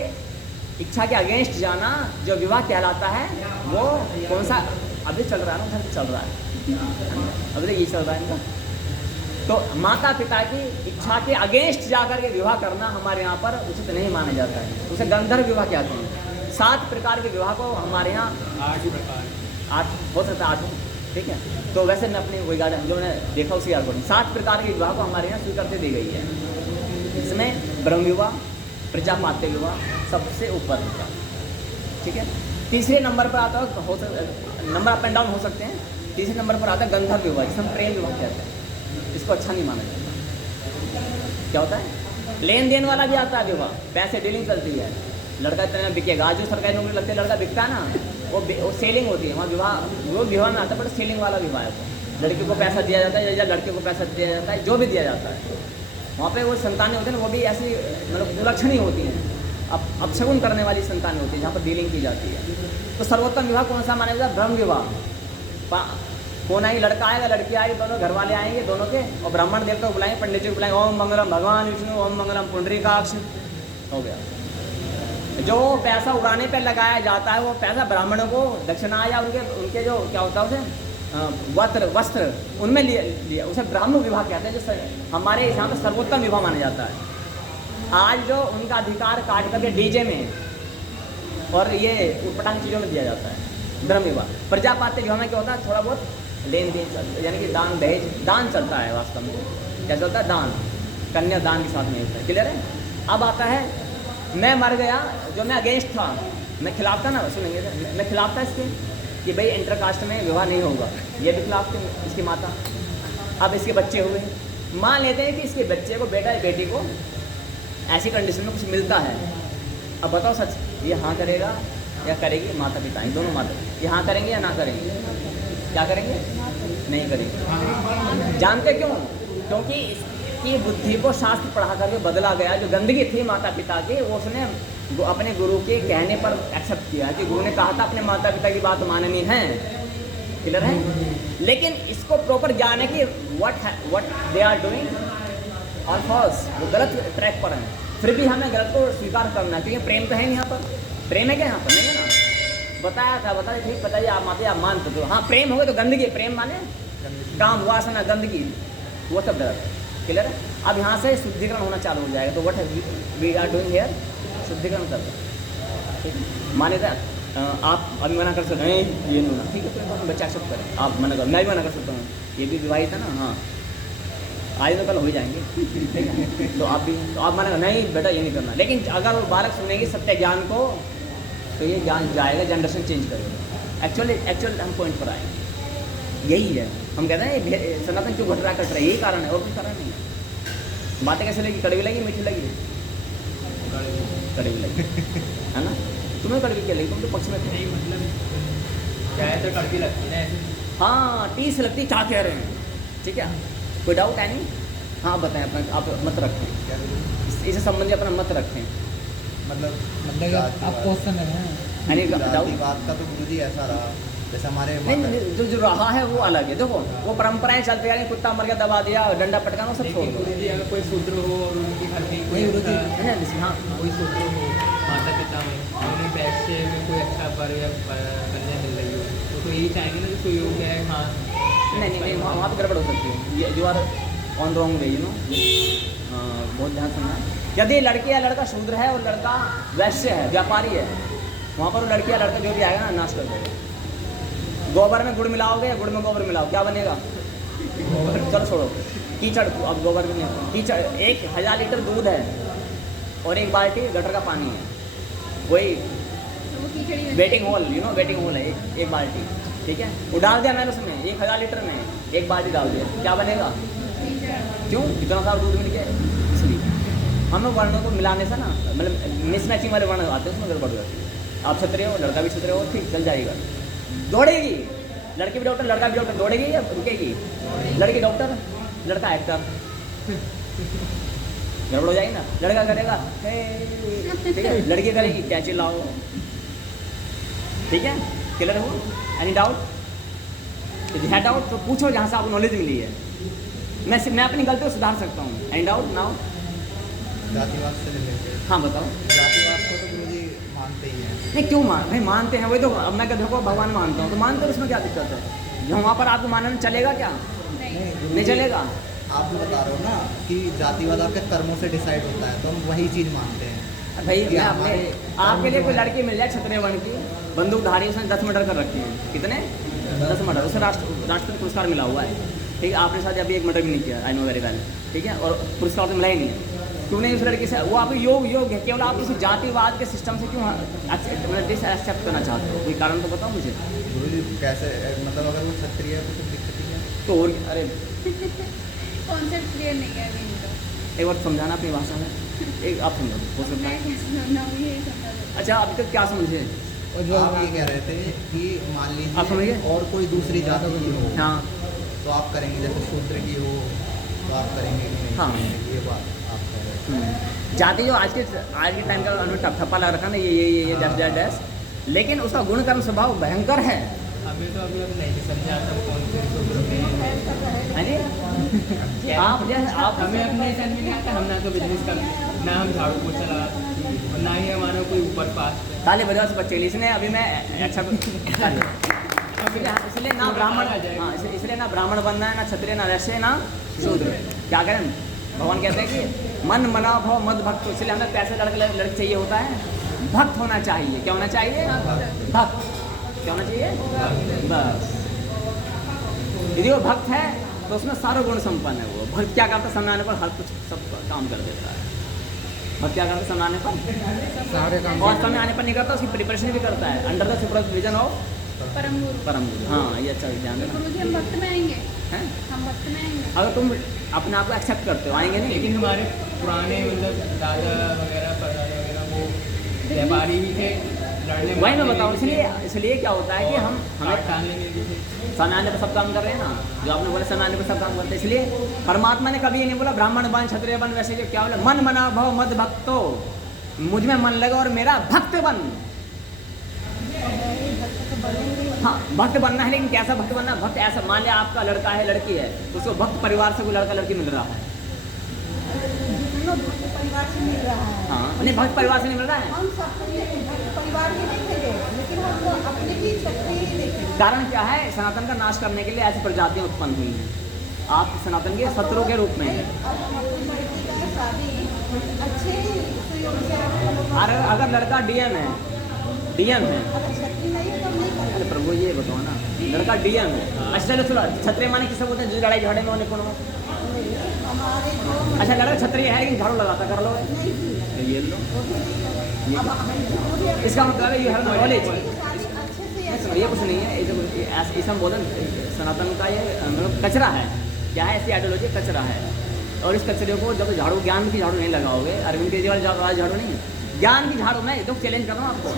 इच्छा के अगेंस्ट जाना जो विवाह कहलाता है, वो कौन सा अभी चल रहा है ना, उधर चल रहा है, अभी ये चल रहा है इनका। तो माता पिता की इच्छा के अगेंस्ट जाकर के विवाह करना हमारे यहाँ पर उचित नहीं माना जाता है। उसे गंधर्व विवाह कहते हैं। 7 प्रकार के विवाह को हमारे यहाँ 8 हो सकता है, 8, ठीक है। तो वैसे मैं अपनी वही गार्डन जो मैंने देखा उसी अकॉर्डिंग 7 प्रकार के विवाह को हमारे यहाँ स्वीकृति दी गई है। इसमें ब्रह्म विवाह, प्रजापात्य विवाह सबसे ऊपर होगा, ठीक है। तीसरे नंबर पर आता है, नंबर अप एंड डाउन हो सकते हैं। तीसरे नंबर पर आता है गंधर्व विवाह, जिसे हम प्रेम विवाह कहते हैं। इसको अच्छा नहीं माना जाता। क्या होता है? लेन देन वाला भी आता है विवाह, पैसे डीलिंग चलती है, लड़का इतने में बिकेगा। आज जो सरकारी नौकरी लगती है लड़का बिकता है ना, वो सेलिंग होती है वहाँ। वो विवाह में आता है, बट सेलिंग वाला विवाह है। वो लड़की को पैसा दिया जाता है या लड़के को पैसा दिया जाता है, जो भी दिया जाता है। वहाँ पे वो संतानें होती हैं ना, वो भी ऐसी मतलब कुलक्षणी होती हैं, अपशगुन करने वाली संतानें होती हैं, जहाँ पर डीलिंग की जाती है। तो सर्वोत्तम विवाह कौन सा माना जाता है? ब्रह्म विवाह। कौन आएगी? लड़का आएगा, लड़की आएगी, दोनों घर वाले आएंगे दोनों के, और ब्राह्मण देवता को बुलाएंगे, पंडित जी को बुलाएंगे, ओम मंगलम भगवान विष्णु, ओम मंगलम पुंडरीकाक्ष, हो गया। जो पैसा उड़ाने पर लगाया जाता है वो पैसा ब्राह्मणों को दक्षिणा या उनके जो क्या होता है उसे वस्त्र उनमें लिया, उसे ब्राह्मण विवाह कहते हैं, जो हमारे यहाँ पर सर्वोत्तम विवाह माना जाता है। आज जो उनका अधिकार काट करके डीजे में और ये उटपटांग चीज़ों में दिया जाता है ब्रह्म विवाह। प्रजापात्य विवाह में क्या होता है? थोड़ा बहुत लेन देन, यानी कि दान दहेज, दान चलता है वास्तव में। क्या चलता है? दान, कन्या दान के साथ में होता है। क्लियर है? अब आता है मैं मर गया, जो मैं अगेंस्ट था, मैं खिलाफ था ना, सुनेंगे मैं खिलाफ था इसके कि भाई इंटरकास्ट में विवाह नहीं होगा, ये भी खिलाफ थे इसकी माता। अब इसके बच्चे हुए, मान लेते हैं कि इसके बच्चे को, बेटा या बेटी को ऐसी कंडीशन में कुछ मिलता है। अब बताओ सच, ये हाँ करेगा या करेगी? माता पिता हैं दोनों, माता ये हाँ करेंगे या ना करेंगे? क्या करेंगे? नहीं करेंगे। जानते क्यों? क्योंकि इसकी बुद्धि को शास्त्र पढ़ा करके बदला गया। जो गंदगी थी माता पिता की, वो उसने अपने गुरु के कहने पर एक्सेप्ट किया कि गुरु ने कहा था अपने माता पिता की बात माननी है। क्लियर है? लेकिन इसको प्रॉपर जाने की व्हाट दे आर डूइंग और फॉल्स, वो गलत ट्रैक पर हैं। फिर भी हमें गलत को स्वीकार करना, क्योंकि प्रेम तो है नहीं यहाँ पर। प्रेम है क्या यहाँ पर? नहीं है ना। बताया था, बताइए ठीक, बताइए आप माते आप मानते तो हाँ प्रेम हो गए तो गंदगी, प्रेम माने काम, वासना, गंदगी, वो सब डर। क्लियर है? अब यहाँ से शुद्धिकरण होना चालू हो जाएगा। तो what we are doing here, शुद्धिकरण कर रहे हैं। माने था आप अभी मना कर सकते हैं, ये नहीं होना, ठीक है, तो हम बच्चा एक्सेप्ट करें, आप मना कर, मैं भी मना कर सकता हूँ, ये भी विवाहित है ना, हाँ आज तो कल हो जाएंगे, ठीक है, तो आप भी, तो आप मना कर, नहीं बेटा ये नहीं करना। लेकिन अगर वो बालक सुनेंगे सत्य ज्ञान को, तो ये ज्ञान जाएगा, जनरेशन चेंज करेगा। एक्चुअल हम पॉइंट पर आएंगे, यही है। हम कहते हैं ये सनातन क्यों घट रहा है, कट रहा है, यही कारण है, और कोई कारण नहीं है। बातें कैसे लगी? कड़वी लगी, मीठी लगी? कड़वी लगी है ना? तुम्हें कड़वी क्या लगी? तुम तो पक्ष में थे। नहीं मतलब चाहे तो कड़वी लगती ना ऐसे। हाँ टीस लगती, क्या कह रहे हैं, ठीक है, कोई डाउट है नहीं? हाँ बताएं अपना, आप मत रखें इससे संबंधित अपना मत रखें, मतलब आप क्वेश्चन है यानी जातिवाद का तो गुरुजी ऐसा रहा, जैसे हमारे नहीं, जो रहा है वो अलग है। देखो वो परंपराएं चलती आ रही, कुत्ता मर गया दबा दिया, डंडा पटकाना, वो सब छोड़ दो। गुरुजी अगर कोई शूद्र हो और उनकी घर में कोई हाँ कोई शूद्र हो, माता पिता में उन्हें वैश्य में कोई अच्छा वर या कन्या मिल रही हो, तो यही चाहेंगे ना कि कोई योग्य है। हाँ नहीं, वहाँ पर गड़बड़ हो सकती है, you are on wrong way, you know, बहुत ध्यान सुनना। यदि लड़की या लड़का शूद्र है और लड़का वैश्य है, व्यापारी है, वहाँ पर वो लड़की या लड़का जो भी आएगा ना, नाश कर देगा। गोबर में गुड़ मिलाओगे या गुड़ में गोबर मिलाओ, क्या बनेगा? चलो छोड़ो, कीचड़, अब गोबर में नहीं, कीचड़। 1000 लीटर दूध है और 1 बाल्टी गटर का पानी है, वही waiting hall, you know, waiting hall है एक बाल्टी, ठीक है, वो डाल दिया मैंने उसमें 1000 लीटर में 1 बाल्टी डाल दिया, क्या बनेगा? क्यों? इतना सारा दूध मिल गया। इसलिए हम लोग वर्णों को मिलाने से ना, मतलब मिसमैचिंग वाले वर्ण आते हैं, उसमें गड़बड़ हो जाती है। आप क्षत्रिय हो, लड़का भी क्षत्रिय हो, ठीक चल जाएगा, दौड़ेगी, लड़की भी डॉक्टर, लड़का भी डॉक्टर, दौड़ेगी या रुकेगी? लड़की डॉक्टर, लड़का एक्टर, गड़बड़ हो जाएगी ना। लड़का करेगा ठीक है, लड़की करेगी क्या चिल्लाओ, ठीक है, क्लियर हो? Any doubt? यदि है डाउट तो पूछो, जहाँ से आपको नॉलेज मिली है। मैं अपनी गलती को सुधार सकता हूँ। Any doubt now? जातिवाद से रिलेटेड, हाँ बताओ। जातिवाद को तो गुरुजी मानते ही हैं। नहीं क्यों भाई मानते हैं, वही तो। अब मैं देखो भगवान मानता हूँ तो मानते हो, उसमें क्या दिक्कत है? जो वहाँ पर आपको मानना चलेगा क्या? नहीं चलेगा। आप भी बता रहे हो ना कि जातिवाद आपके कर्मों से डिसाइड होता है, तो हम वही चीज़ मानते हैं। भाई कि मैं अपने आपके लिए कोई लड़की मिल जाए क्षत्रिय वर्ण की, बंदूकधारी, उसने 10 मर्डर कर रखी है। कितने? 10 मर्डर। उसे राष्ट्रपति पुरस्कार मिला हुआ है, ठीक है। आपने शायद अभी 1 मर्डर भी नहीं किया, आई नो वेरी वेल, ठीक है, और पुरस्कार तो मिला ही नहीं है। क्यों नहीं उस लड़की से, वो आपको योग है, केवल आप इस जातिवाद के सिस्टम से क्यों डिसएक्सेप्ट करना चाहते हो? कोई कारण तो बताओ मुझे। गुरु जी कैसे, मतलब अगर वो क्षत्रिय है तो कुछ दिक्कत ही है। तो और अरे कॉन्सेप्ट क्लियर नहीं है अभी इनका। एक बार समझाना अपनी भाषा में, एक आप समझो हो सकता मैं है। कैसे समझाऊँ, यही समझा दो। अच्छा अभी तक क्या समझे? और जो आप ये कह रहे थे कि मान आप समझ लीजिए गए? और कोई दूसरी जाति की हो हाँ तो आप करेंगे, जैसे शूद्र की हो तो आप करेंगे कि नहीं? हाँ। ये बात आप कह रहे थे। जाति जो आज के टाइम का उन्होंने ठप्पा लगा रखा ना, ये डैश, लेकिन उसका गुण कर्म स्वभाव भयंकर है। हमें तो अभी अब नहीं समझा था कौन से शूद्र में। है जी? आप जैसे आप हमें अपने समझ में नहीं आता, हम ना तो बिजनेस कर, ना हम झाड़ू पोछा लगाते और ना ही हमारा कोई ऊपर पास है। ताली बजाओ से बच्चे के लिए। इसने अभी मैं इसलिए ना ब्राह्मण, हाँ इसलिए ना ब्राह्मण बनना है, ना क्षत्रिय, ना वैश्य, ना शूद्र। क्या करें? भगवान कहते हैं कि मन मना भव मद भक्त। इसलिए हमें कैसे लड़के चाहिए होता है? भक्त होना चाहिए। क्या होना चाहिए? भक्त। क्या होना चाहिए? बस। यदि वो भक्त है तो उसमें सारे गुण संपन्न है। वो भक्त क्या करता है? समय आने पर हर कुछ सब काम कर देता है। भक्त क्या करता है? समय आने पर सारे काम। और समय आने पर नहीं करता, उसकी प्रिपरेशन भी करता है अंडर द सुपरविजन ऑफ परम गुरु। परम गुरु। हाँ ये अच्छा ध्यान देना गुरु जी हम भक्त में आएंगे, है। हम भक्त में आएंगे। अगर तुम अपने आप को एक्सेप्ट करते हो, आएंगे नहीं। लेकिन हमारे पुराने मतलब दादा वगैरह परदादा वगैरह वो व्यापारी भी थे, लड़ने वही मैं मारने बताऊँ। भी थे, इसलिए क्या होता है कि हम काट हमें डालने में भी थे। समय आने पर सब काम कर रहे हैं ना, जो आपने बोला समय आने पर सब काम करते हैं। इसलिए परमात्मा ने कभी ये नहीं बोला ब्राह्मण बन क्षत्रिय बन, वैसे क्या बोला? मन मना भव मद भक्तो, मुझ में मन लगा और मेरा भक्त बन। हाँ भक्त बनना है, लेकिन कैसा भक्त बनना? भक्त ऐसा, मान लिया आपका लड़का है लड़की है, उसको भक्त परिवार से कोई लड़का लड़की मिल रहा है। जितना भक्त परिवार से मिल रहा है, हाँ नहीं भक्त परिवार से नहीं मिल रहा है। हम सब भक्त परिवार के देखेंगे, लेकिन हम तो अपने भी क्षत्रिय ही देखेंगे। कारण क्या है? सनातन का नाश करने के लिए ऐसी प्रजातियां उत्पन्न हुई हैं। आप सनातन के शत्रु के रूप में हैं। अब हम अपनी लड़की का शादी अच्छे सहयोग से हम लोग, अगर लड़का डीएम है, अगर क्षत्रिय नहीं तो नहीं करेंगे। अरे प्रभु ये बताओ ना, लड़का डीएम है। अच्छा चलो चलो, क्षत्रिय माने किसे बोलते हैं? जो लड़ाई झगड़े में होने को। हमारे जो अच्छा लड़का क्षत्रिय है लेकिन झाड़ू लगाता, कर लो नहीं ये लो। अब हम जरूरी है इसका मतलब है यू हैव नॉलेज। शादी अच्छे से अच्छे ये कुछ नहीं है, ये जो ऐसे हम बोले सनातन का ये मतलब कचरा है। क्या है? ऐसी आइडियोलॉजी कचरा है। और इस कचरे को जब झाड़ू, ज्ञान की झाड़ू नहीं लगाओगे, अरविंद केजरीवाल झाड़ू नहीं, ज्ञान की झाड़ू मैं तो चैलेंज कर रहा हूँ आपको।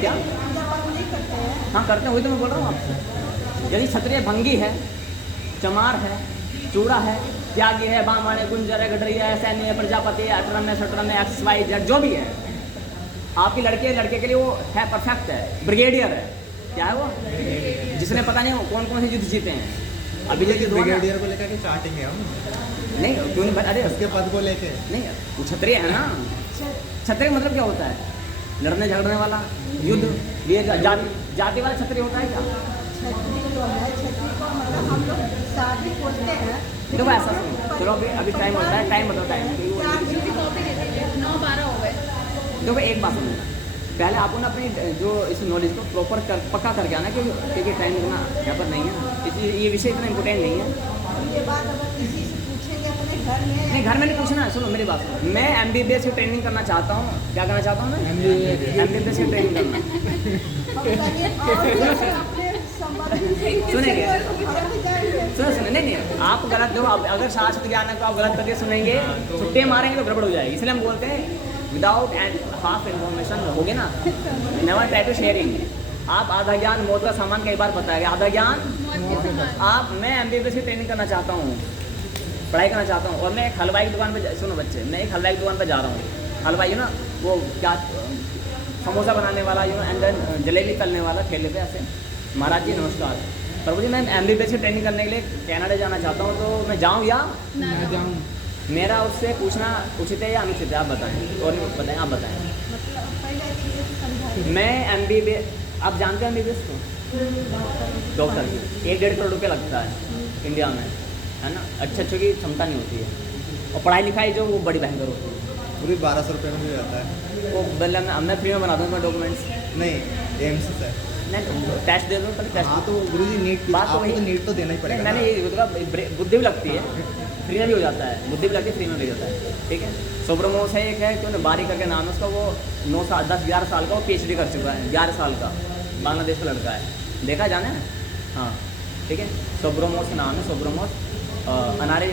क्या? नहीं करते हैं। हाँ करते हैं, वही तो मैं बोल रहा हूँ आपसे। यदि क्षत्रिय भंगी है, चमार है, चूड़ा है, त्यागी है, बामाणे, गुंजर है, गडरिया है, सैन्य है, प्रजापति है, अटरम है, सटरम है, एक्स वाई जेड जो भी है, आपकी लड़के के लिए वो है परफेक्ट है, ब्रिगेडियर है। क्या है वो? जिसने पता नहीं कौन कौन से युद्ध जीते हैं। अभी जो युद्ध हुआ ना- ब्रिगेडियर को लेकर के चाटेंगे हम, नहीं क्यों नहीं? अरे उसके पद को लेके। नहीं वो क्षत्रिय है ना। क्षत्रिय मतलब क्या होता है? लड़ने झगड़ने वाला, युद्ध। ये जाति वाला क्षत्रिय होता है क्या? छतरी जो है, छतरी को मतलब हम लोग शादी खोजते हैं। देखो ऐसा सुनो, चलो अभी टाइम होता है, टाइम बताओ टाइम। उसकी कॉपी दे दीजिए, 9-12 हो गए। देखो एक बात सुनो, पहले आपको ना अपनी जो इस नॉलेज को प्रॉपर पक्का करके आना, क्योंकि टाइम इतना यहाँ पर नहीं है, इसलिए ये विषय इतना इम्पोर्टेंट नहीं है। और ये बात अगर किसी से पूछेंगे अपने घर में, नहीं घर में नहीं पूछना है। सुनो मेरी बात सुनो, मैं MBBS की ट्रेनिंग करना चाहता हूँ। क्या करना चाहता हूँ मैं? MBBS की ट्रेनिंग करना। हम कहेंगे और अपने संबंधी से सुनेंगे। फर्क जाएंगे। सुनो नहीं आप गलत दो। अगर शास्त्र ज्ञान को आप गलत करके सुनेंगे, छुट्टी मारेंगे तो गड़बड़ हो जाएगी। इसलिए हम बोलते हैं विदाउट एंड हाफ इन्फॉर्मेशन होगी ना, नेवर ट्राई टू शेयरिंग। आप आधा ज्ञान मौत का सामान कई बार बताया गया, आधा ज्ञान मौत के समान। आप। मैं MBBS की ट्रेनिंग करना चाहता हूँ, पढ़ाई करना चाहता हूँ, और मैं एक हलवाई की दुकान पे, सुनो बच्चे, मैं एक हलवाई की दुकान पे जा रहा हूँ। हलवाई ना वो क्या समोसा बनाने वाला, एंड देन जलेबी तलने वाला ठेले पे ऐसे। महाराज जी नमस्कार, प्रभु जी मैं MBBS की ट्रेनिंग करने के लिए कनाडा जाना चाहता हूँ, तो मैं जाऊँ या ना मेरा उससे पूछना उचित है या अनुचित है? आप बताएं। और बताएं, आप बताएं। मतलब पहले तरीके से समझाइए। मैं MBBS, आप जानते हैं MBBS को? डॉक्टर की 1-1.5 करोड़ रुपये लगता है इंडिया में, है ना। अच्छे की क्षमता नहीं होती है, और पढ़ाई लिखाई जो वो बड़ी भयंकर होती है। पूरी 1200 रुपये में हो जाता है। वो मैं फ्री में बना दूँगा डॉक्यूमेंट्स। नहीं एम्स से। नहीं टेस्ट दे दो, पहले टेस्ट। हाँ तो गुरु जी नीट बात तो आपको वही- तो नीट तो देना ही पड़ेगा मैंने ना। ये बुद्धि भी लगती है, फ्री में भी हो जाता है, बुद्धि भी लगती है, फ्री में भी हो जाता है, ठीक है। सुब्रमोस है, एक है कि उन्हें बारी करके नाम है उसका, वो 9 साल 10-11 साल का वो PhD कर चुका है, 11 साल का, बांग्लादेश का लड़का है, देखा जाने ना, हाँ ठीक है। सुब्रमोस नाम है, सुब्रमोस अनारे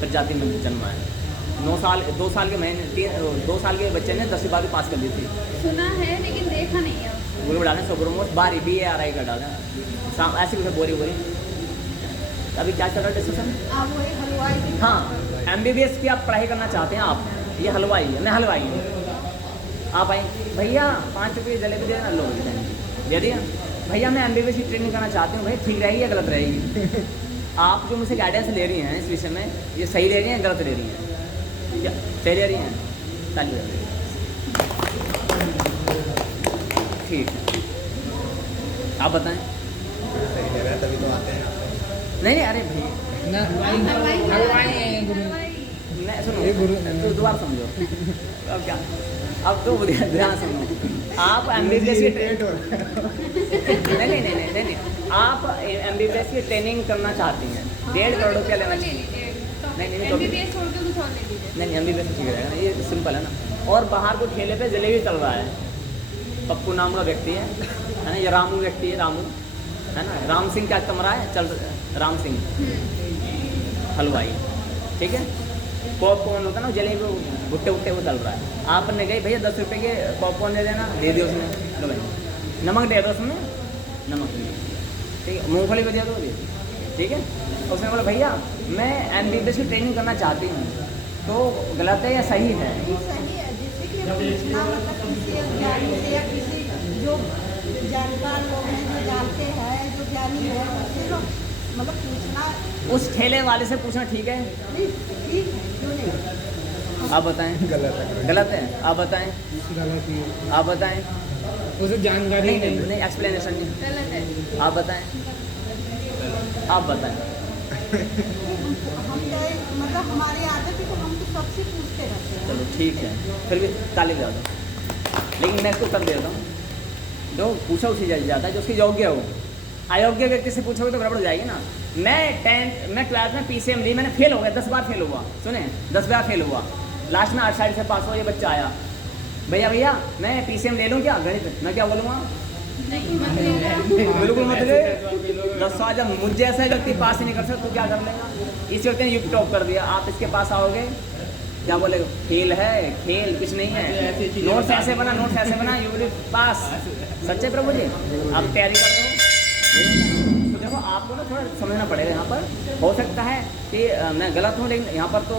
प्रजाति में जन्मा है। 2 साल के महीने 2 साल के बच्चे ने 10वीं 12वीं पास कर दी थी। सुना है लेकिन देखा नहीं है। बोली डालें सुब्रमोस बारी BARI का डालें, ऐसे कुछ बोरी अभी क्या चल रहा है डिस्कशन? आप वही हलवाई भी हाँ, MBBS की आप पढ़ाई करना चाहते हैं आप, ये हलवाई है, मैं हलवाई हूँ। आप आए भैया 5 रुपये की जलेबी देना, लो दे दिया। भैया मैं MBBS की ट्रेनिंग करना चाहती हूँ, भाई ठीक रहेगी या गलत रहेगी? आप जो मुझसे गाइडेंस ले रही हैं इस विषय में, ये सही ले रही हैं गलत ले रही हैं? क्या सही ले रही हैं? ताली बजा दीजिए। ठीक है, आप बताएं। सही ले रहा है तभी तो आते हैं। नहीं अरे भैया ना हलवाई है गुरु। नहीं सुनो, ये गुरु तो दोबारा समझो। अब क्या, अब तो ध्यान सुनो। आप MBBS की नहीं, आप MBBS की ट्रेनिंग करना चाहती हैं, 1.5 करोड़ रुपया लेना चाहिए। नहीं MBBS छोड़ के कुछ और ले लीजिए। नहीं MBBS ठीक रहेगा ना, ये सिंपल है ना। और बाहर को ठेले पे जलेबी चल रहा है, पप्पू नाम का व्यक्ति है ना, ये रामू व्यक्ति है, रामू है ना, राम सिंह क्या कमरा है, चल राम सिंह हलवाई, ठीक है। पॉपकॉर्न होता है ना, जलेबी भुट्टे वो चल रहा है। आपने गई भैया 10 रुपये के पॉपकॉर्न दे देना, दे दियो उसमें, लो भाई नमक दे दो उसमें, नमक नहीं, ठीक है। मूँगफली को दे दो, ठीक है। उसने बोला भैया मैं MBBS की ट्रेनिंग करना चाहती हूँ, तो गलत है या सही है? सही है, जैसे कि पूछना मतलब किसी ज्ञानी से या किसी जो जानकार लोग हैं, जो जानते हैं, जो ज्ञानी है, उससे लोग मतलब पूछना उस ठेले वाले से पूछना ठीक है? नहीं, ठीक है, क्यों नहीं? आप बताएं। गलत है। गलत है, आप बताएं। गलत ही है। आप बताएं। उसे जानकारी नहीं एक्सप्लेनेशन नहीं, गलत है। आप बताएं। आप बताएं। हम गए मतलब हमारी आदत है तो हम तो सबसे पूछते रहते हैं। चलो ठीक है, फिर भी ताली बजा दो। लेकिन मैं इसको कर देता हूँ, जो पूछा उसी जाता है, जो उसकी योग्य हो। अयोग्य व्यक्ति से पूछोगे तो गड़बड़ हो जाएगी ना। मैं 12th में PCM ली, मैंने फेल हो गया, 10 बार फेल हुआ, सुने 10 बार फेल हुआ, लास्ट में 8 साइड से पास हुआ। ये बच्चा आया, भैया मैं PCM ले लूँ क्या गणित? मैं क्या बोलूँगा? नहीं मत लेना। बिल्कुल मत ले। 10 साल जब मुझ जैसा व्यक्ति पास ही नहीं कर सकता तो क्या कर लेगा? इस व्यक्ति ने UP टॉप कर दिया, आप इसके पास आओगे क्या बोले? खेल है, खेल कुछ नहीं है, नोट्स ऐसे बना यू विल पास। सच्चे प्रभु जी, आप तैयारी कर रहे हो तो देखो आपको ना थोड़ा समझना पड़ेगा। यहाँ पर हो सकता है कि मैं गलत हूँ, लेकिन यहाँ पर तो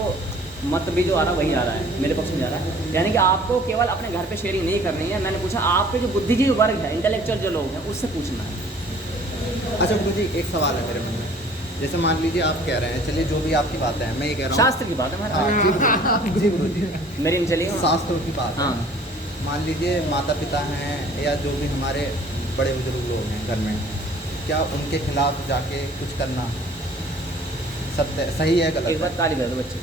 मत भी जो आ रहा है वही आ रहा है, मेरे पक्ष में आ रहा है। यानी कि आपको केवल अपने घर पे शेयरिंग नहीं करनी है। मैंने पूछा आपके जो बुद्धिजीवी वर्ग है, इंटेलेक्चुअल जो लोग हैं, उससे पूछना है। अच्छा गुरु जी, एक सवाल है मेरे मन में। जैसे मान लीजिए आप कह रहे हैं, चलिए जो भी आपकी बातें हैं, मैं ये कह रहा हूँ शास्त्र की बात है हमारा। जी गुरु जी, मेरी में चलिए शास्त्रों की बात है। हाँ। मान लीजिए माता पिता हैं या जो भी हमारे बड़े बुजुर्ग लोग हैं घर में, क्या उनके खिलाफ जाके कुछ करना सत्य सही है गलत एक है? बार ताली बजा दो बच्चे।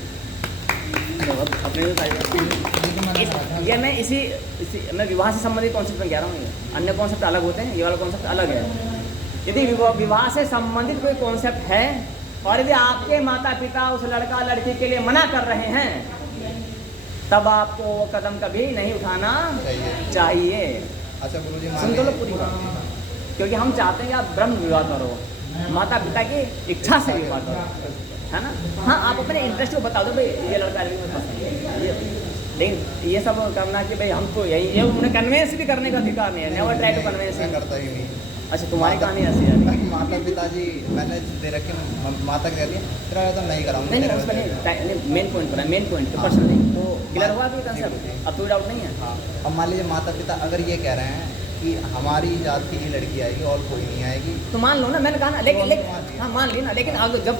अपने भी ताली बजा। ये मैं इसी मैं विवाह से संबंधित कॉन्सेप्ट में कह रहा हूँ। ये अन्य कॉन्सेप्ट अलग होते हैं, ये वाला कॉन्सेप्ट अलग है। यदि विवाह से संबंधित कोई कॉन्सेप्ट है और यदि आपके माता पिता उस लड़का लड़की के लिए मना कर रहे हैं, तब आपको वो कदम कभी नहीं उठाना चाहिए। अच्छा गुरु जी, सुन तो लो पूरी बात, क्योंकि हम चाहते हैं कि आप ब्रह्म विवाह करो, माता पिता की इच्छा से विवाह करो, है ना। हाँ, आप अपने इंटरेस्ट को बता दो, भाई ये लड़का लड़की में पसंद है ये, लेकिन ये सब करना कि भाई हमको यही, ये उन्हें कन्वेंस भी करने का अधिकार नहीं है। Never try to convince. मैं करता ही नहीं। अच्छा, तुम्हारी कहानी ऐसी है? माता पिताजी मैंने दे रखे, माता कहती है तेरा तो नहीं कराऊंगा। नहीं उसमें नहीं, मेन पॉइंट पर है, मेन पॉइंट तो पर्सनल नहीं। तो क्लियर हुआ कि कंसेप्ट? अब कोई डाउट नहीं है। हाँ, अब मान लीजिए माता पिता अगर ये कह रहे हैं कि हमारी जात की ही लड़की आएगी और कोई नहीं आएगी, तो मान लो ना, मैंने कहा ना, लेकिन हाँ मान ली ना, लेकिन अब जब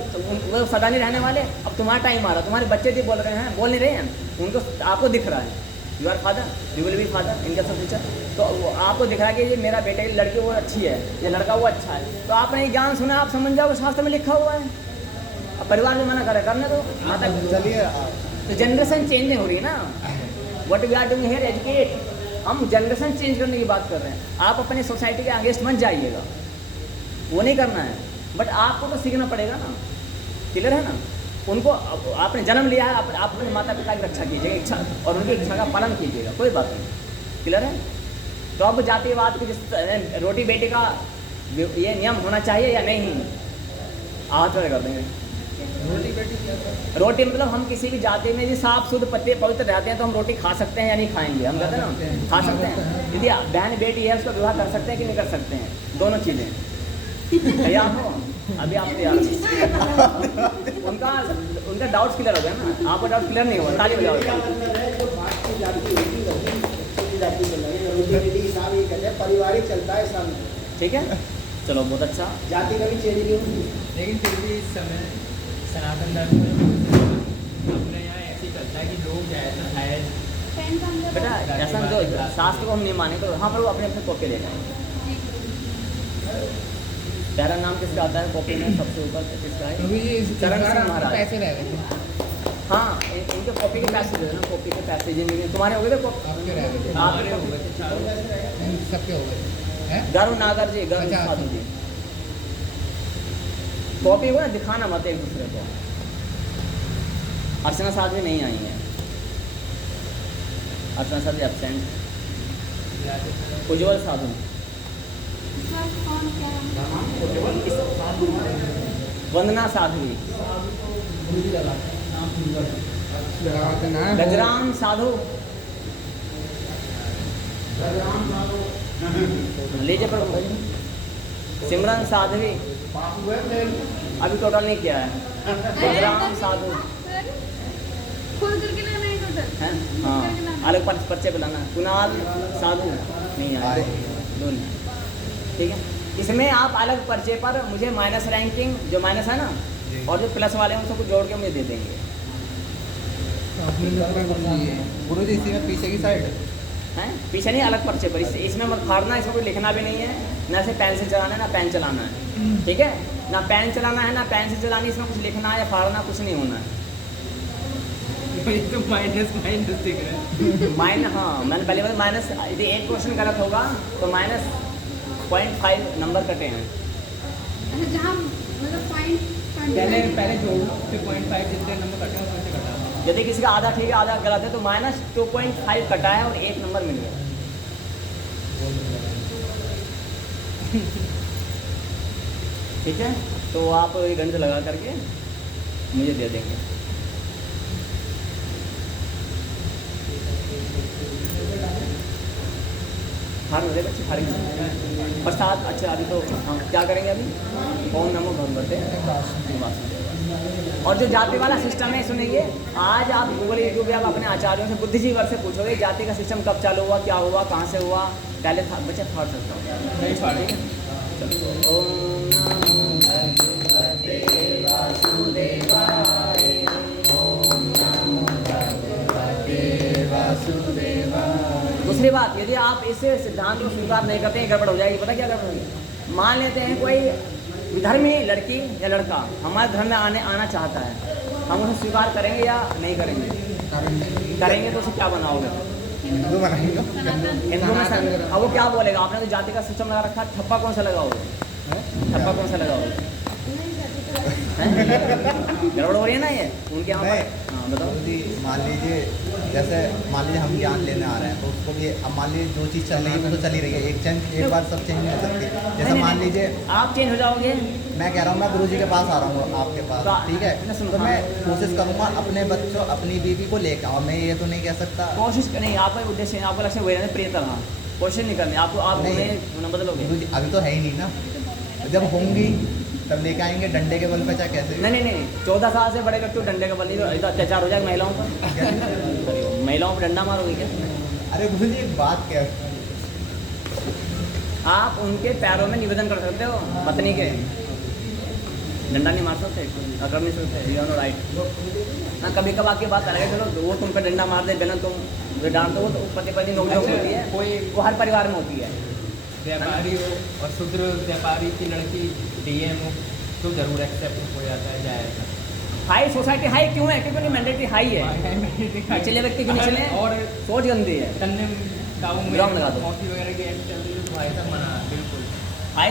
वो सदा नहीं रहने वाले, अब तुम्हारा टाइम आ रहा, तुम्हारे बच्चे भी बोल रहे हैं, बोल नहीं रहे हैं, उनको आपको दिख रहा है, you are father, you will be father इनका सब फ्यूचर। तो आपको दिख रहा है कि ये मेरा बेटा, ये लड़की वो अच्छी है, ये लड़का वो अच्छा है, तो आपने ये ज्ञान सुना, आप समझ जाओ शास्त्र में लिखा हुआ है। अब परिवार में मना करे, करने दो माता। चलिए तो जनरेशन चेंज नहीं हो रही ना। What we are doing here, educate. हम जनरेशन चेंज करने की बात कर रहे हैं। आप अपनी सोसाइटी के अगेंस्ट मत जाइएगा, वो नहीं करना है, बट आपको तो सीखना पड़ेगा ना। क्लियर है ना? उनको आपने जन्म लिया है, आप अपने माता पिता की रक्षा कीजिएगा, इच्छा और उनकी इच्छा का पालन कीजिएगा, कोई बात नहीं। क्लियर है? तो अब जातिवाद की जिस रोटी बेटी का ये नियम होना चाहिए या नहीं, हाथ खड़े कर देंगे। रोटी मतलब हम किसी भी जाति में यदि साफ शुद्ध पत्ते पवित्र रहते हैं तो हम रोटी खा सकते हैं या नहीं खाएंगे, हम कहते हैं ना खा सकते हैं। यदि बहन बेटी है उसका विवाह कर सकते हैं कि नहीं कर सकते हैं, दोनों चीज़ें। तैयार हो? अभी आप तैयार हो? उनका डाउट्स क्लियर हो गया ना, आपका डाउट क्लियर नहीं हुआ, ताली बजाओ। पारिवारिक चलता है सब, ठीक है, चलो बहुत अच्छा। जाति कभी चेंज नहीं होती। लेकिन फिर भी इस समय सनातन धर्म में अपने यहाँ ऐसी चलता है कि लोग जो है ना है पेन का अंदर बेटा ऐसा जो शास्त्र को हम नहीं माने तो वहाँ पर वो अपने अपने कॉपी ले जाएंगे। पहला नाम किसका आता है कॉपी में सबसे ऊपर किसका है? चरण सिंह महाराज। पैसे रह गए थे हाँ इनके कॉपी के पैसे दे ना, कॉपी के पैसे जिनके तुम्हारे हो गए थे आपके रह गए थे हमारे हो गए थे चारों सबके हो गए थे गर्व नागर जी, गर्व अच्छा। साधु जी। कॉपी को ना दिखाना मत एक दूसरे को। अर्चना साधु नहीं आई है, अर्चना साधु एब्सेंट। उज्जवल साधु, सर कौन क्या है? वंदना साध्वी, गजराम साधु, लीजिए प्रभु, सिमरन साध्वी, अभी टोटल नहीं किया है। गजराम साधु सर खुद करके लेना है टोटल है, हाँ अलग पर्चे पे लाना। कुणाल साधु नहीं आए, दो नहीं। ठीक है, इसमें आप अलग पर्चे पर मुझे माइनस रैंकिंग, जो माइनस है ना और जो प्लस वाले हैं उन सबको जोड़ के मुझे दे देंगे। गुरु जी इसी में पीछे की साइड हैं पीछे नहीं, अलग पर्चे पर। इसमें मत फाड़ना, इसमें कुछ लिखना भी नहीं है, ना से पेन से चलाना है ना पेन चलाना है। ठीक है, ना पेन चलाना है ना पेन से चलानी, इसमें कुछ लिखना है या फाड़ना कुछ नहीं होना है। तो माइनस माइनस दिख रहा है हाँ मैंने पहले बार माइनस, यदि एक क्वेश्चन गलत होगा तो -0.5 नंबर कटे हैं। अच्छा जहाँ मतलब पॉइंट पहले जोड़ लो फिर 0.5 जितने नंबर कटे हैं उसमें से घटा दो। यदि किसी का आधा ठीक है आधा गलत है तो -2.5 कटा है और 1 नंबर मिल गया। ठीक है, तो आप गणित लगा करके मुझे दे देंगे। हार हो जाएगा, अच्छी हारेंगे प्रसाद। अच्छा अभी तो हम क्या करेंगे अभी? ओम नमो भगवते वासुदेवाय। और जो जाति वाला सिस्टम है सुनेंगे, आज आप गूगल यूट्यूब या आप अपने आचार्यों से बुद्धिजीवर से पूछोगे जाति का सिस्टम कब चालू हुआ, क्या हुआ, कहाँ से हुआ। पहले था बच्चे फाड़ सकता हूँ नहीं फाड़ेंगे। चलो ओम नमो भगवते वासुदेवाय, ओम नमो भगवते वासुदेवाय। दूसरी बात, यदि आप इस सिद्धांत को स्वीकार नहीं करते हैं गड़बड़ हो जाएगी। पता क्या गड़बड़ होगी? मान लेते हैं कोई विधर्मी लड़की या लड़का हमारे धर्म में आना चाहता है, हम उसे स्वीकार करेंगे या नहीं करेंगे? करेंगे तो उसे क्या बनाओगे? हिंदू बनाएंगे। हिंदू में अब वो क्या बोलेगा? आपने तो जाति का सिस्टम लगा रखा, ठप्पा कौन सा लगाओगे? ठप्पा कौन सा लगाओगे? गड़बड़ हो रही है ना ये उनके यहाँ पर। हाँ बताओ गुरु जी मान लीजिए, जैसे मान लीजिए हम ज्ञान लेने आ रहे हैं तो उसको भी अब मान लीजिए जो चीज़ चल रही है वो तो चल ही रही है, एक बार सब चेंज नहीं हो सकती। जैसे मान लीजिए आप चेंज हो जाओगे। मैं कह रहा हूँ मैं गुरु जी के पास आ रहा हूँ आपके पास, ठीक है, तो मैं कोशिश करूँगा अपने बच्चों अपनी बीवी को लेकर आऊँ। मैं ये तो नहीं कह सकता कोशिश नहीं, आपका उद्देश्य आपका लक्ष्य वही रहना प्रिय तरह, कोशिश नहीं करनी आपको। आप उन्हें बदलोगे? गुरु जी अभी तो है ही नहीं ना, जब होंगी तब लेके आएंगे डंडे के बल पे, चाहे कैसे। नहीं 14 साल से बड़े व्यक्ति डंडे का बल नहीं, तो अत्याचार हो जाएगा महिलाओं पर। महिलाओं पर डंडा मारोगे क्या? अरे गुरु जी एक बात क्या है, आप उनके पैरों में निवेदन कर सकते हो, पत्नी के डंडा नहीं मार सकते, अगर नहीं सकते, यू नो राइट। हाँ कभी कभार की बात अलग है, चलो वो तुम पे डंडा मार दे बिना तुम डांट दो, तो पति पत्नी नोक-झोंक होती है, वो हर परिवार में होती है। व्यापारी हो और शूद्र व्यापारी की लड़की DM हो तो जरूर एक्सेप्ट हो जाता है, जाएगा। हाई सोसाइटी हाई क्यों है? क्योंकि मैंडेटरी हाई है, निचले व्यक्ति की निचले और सोच गंदी है। तन्ने गाँव में ग्राउंड लगा दो। कॉफी वगैरह की ऐड चल रही है तो भाई साहब मना बिल्कुल हाई